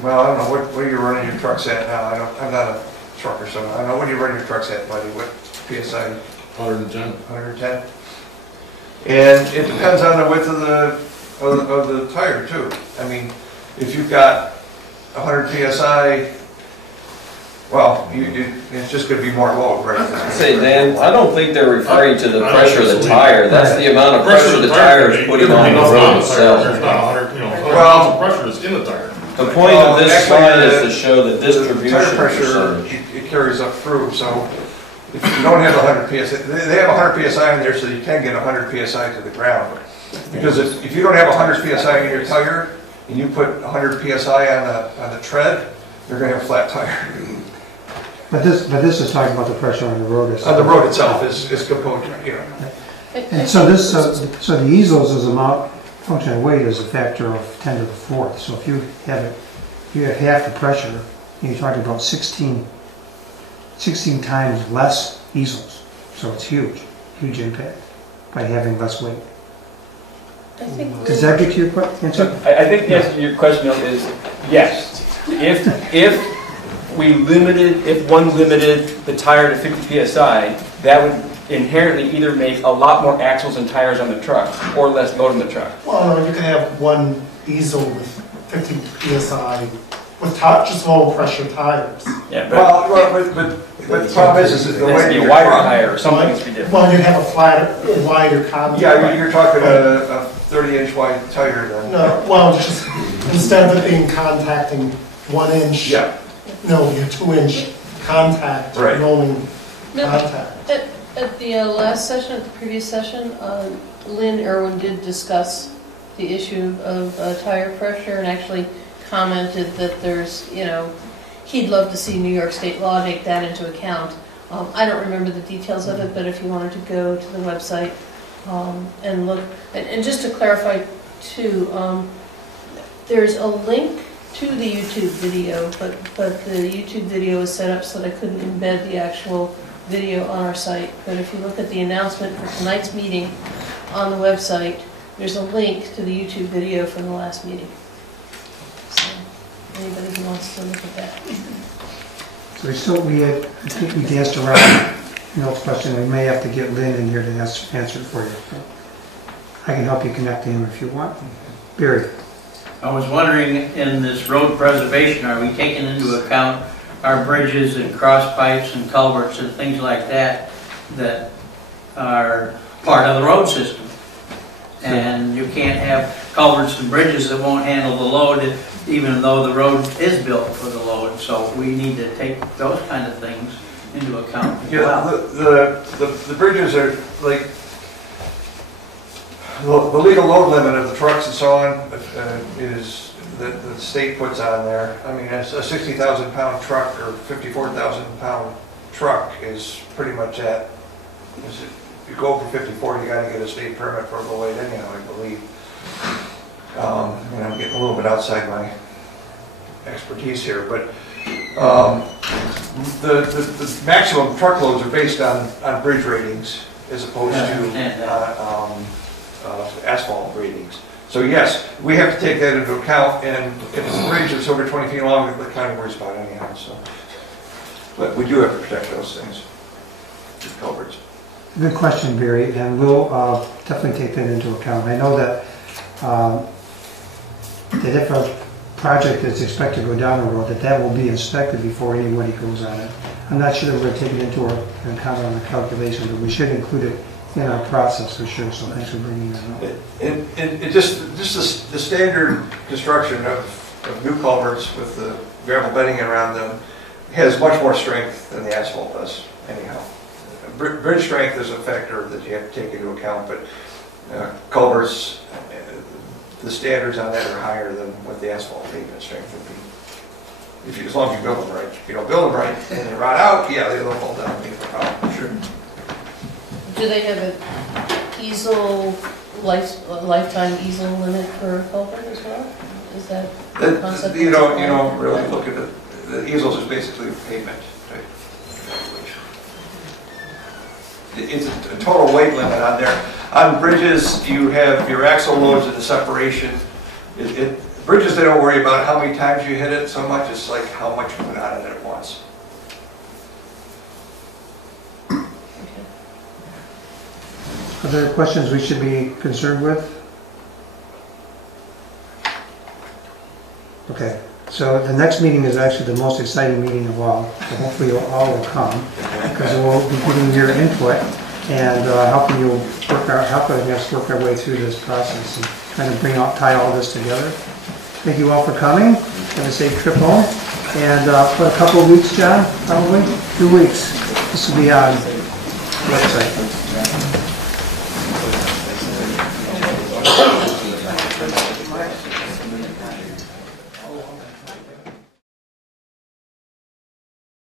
well, I don't know, what are you running your trucks at now? I'm not a trucker, so I don't know, what are you running your trucks at, buddy? What PSI? 110. 110? And it depends on the width of the tire too. I mean, if you've got 100 PSI, well, it's just going to be more load, right? I'd say, Dan, I don't think they're referring to the pressure of the tire. That's the amount of pressure the tire is putting on the road itself. There's not 100, you know, Well, pressure is in the tire. The point of this slide is to show the distribution tire pressure, percentage. it carries up through, so if you don't have 100 PSI, they have 100 PSI in there so you can get 100 PSI to the ground. Because if you don't have 100 PSI in your tire, and you put 100 PSI on the tread, you're going to have a flat tire. But this is talking about the pressure on the road itself. On the road itself is composed, you know. And so the easels as a function of weight is a factor of 10 to the 4th. So if you have half the pressure, you're talking about 16 times less easels. So it's huge impact by having less weight. Does that get to your answer? I think the answer to your question is yes. If one limited the tire to 50 PSI, that would inherently either make a lot more axles and tires on the truck or less load in the truck. Well, no, you can have one easel with 50 PSI with just low pressure tires. Yeah, but the problem is the way you wider tire or something needs to be different. Well, you have a wider contact. Yeah, you're talking a 30-inch wide tire then. No, well, just instead of it being contacting 1 inch, yeah. No, your 2-inch contact, right. rolling contact. At the last session, at the previous session, Lynn Irwin did discuss the issue of tire pressure and actually commented that there's, you know, he'd love to see New York State law take that into account. I don't remember the details of it, but if you wanted to go to the website and look, and just to clarify too, there's a link to the YouTube video, but the YouTube video is set up so that I couldn't embed the actual video on our site. But if you look at the announcement for tonight's meeting on the website, there's a link to the YouTube video from the last meeting. So anybody who wants to look at that. So I think we danced around Milt's question. We may have to get Lynn in here to answer it for you. I can help you connect to him if you want. Barry. I was wondering, in this road preservation, are we taking into account our bridges and cross pipes and culverts and things like that that are part of the road system? And you can't have culverts and bridges that won't handle the load even though the road is built for the load. So we need to take those kind of things into account as well. The bridges are like the legal load limit of the trucks and so on is that the state puts on there. I mean, a 60,000 pound truck or 54,000 pound truck is pretty much at. If you go over 54, you got to get a state permit for the weight anyhow, I believe. I'm getting a little bit outside my expertise here, but The maximum truckloads are based on bridge ratings as opposed to asphalt ratings. So yes, we have to take that into account, and if it's a bridge that's over 20 feet long, the county worries about it anyhow, so. But we do have to protect those things, the culverts. Good question, Barry, and we'll definitely take that into account. I know that if a project is expected to go down the road, that will be inspected before anybody goes on it. I'm not sure that we're taking into account on the calculation, but we should include it in our process for sure, so thanks for bringing that up. It just the standard construction of new culverts with the gravel bedding around them has much more strength than the asphalt does anyhow. Bridge strength is a factor that you have to take into account, but culverts, the standards on that are higher than what the asphalt pavement strength would be. As long as you build them right. If you don't build them right and they rot out, yeah, they'll fall down and be a problem. Sure. Do they have an easel, lifetime easel limit for culvert as well? Is that the concept? You don't really look at it. The easels is basically pavement type evaluation. It's a total weight limit on there. On bridges, you have your axle loads and the separation. Bridges, they don't worry about how many times you hit it so much. It's like how much you put on it at once. Are there questions we should be concerned with? Okay, so the next meeting is actually the most exciting meeting of all. So hopefully you all will come, because we'll be getting your input and helping us work our way through this process and kind of tie all this together. Thank you all for coming. Have a safe trip home. And for a couple of weeks, John, probably 2 weeks. This will be on the website. Oh,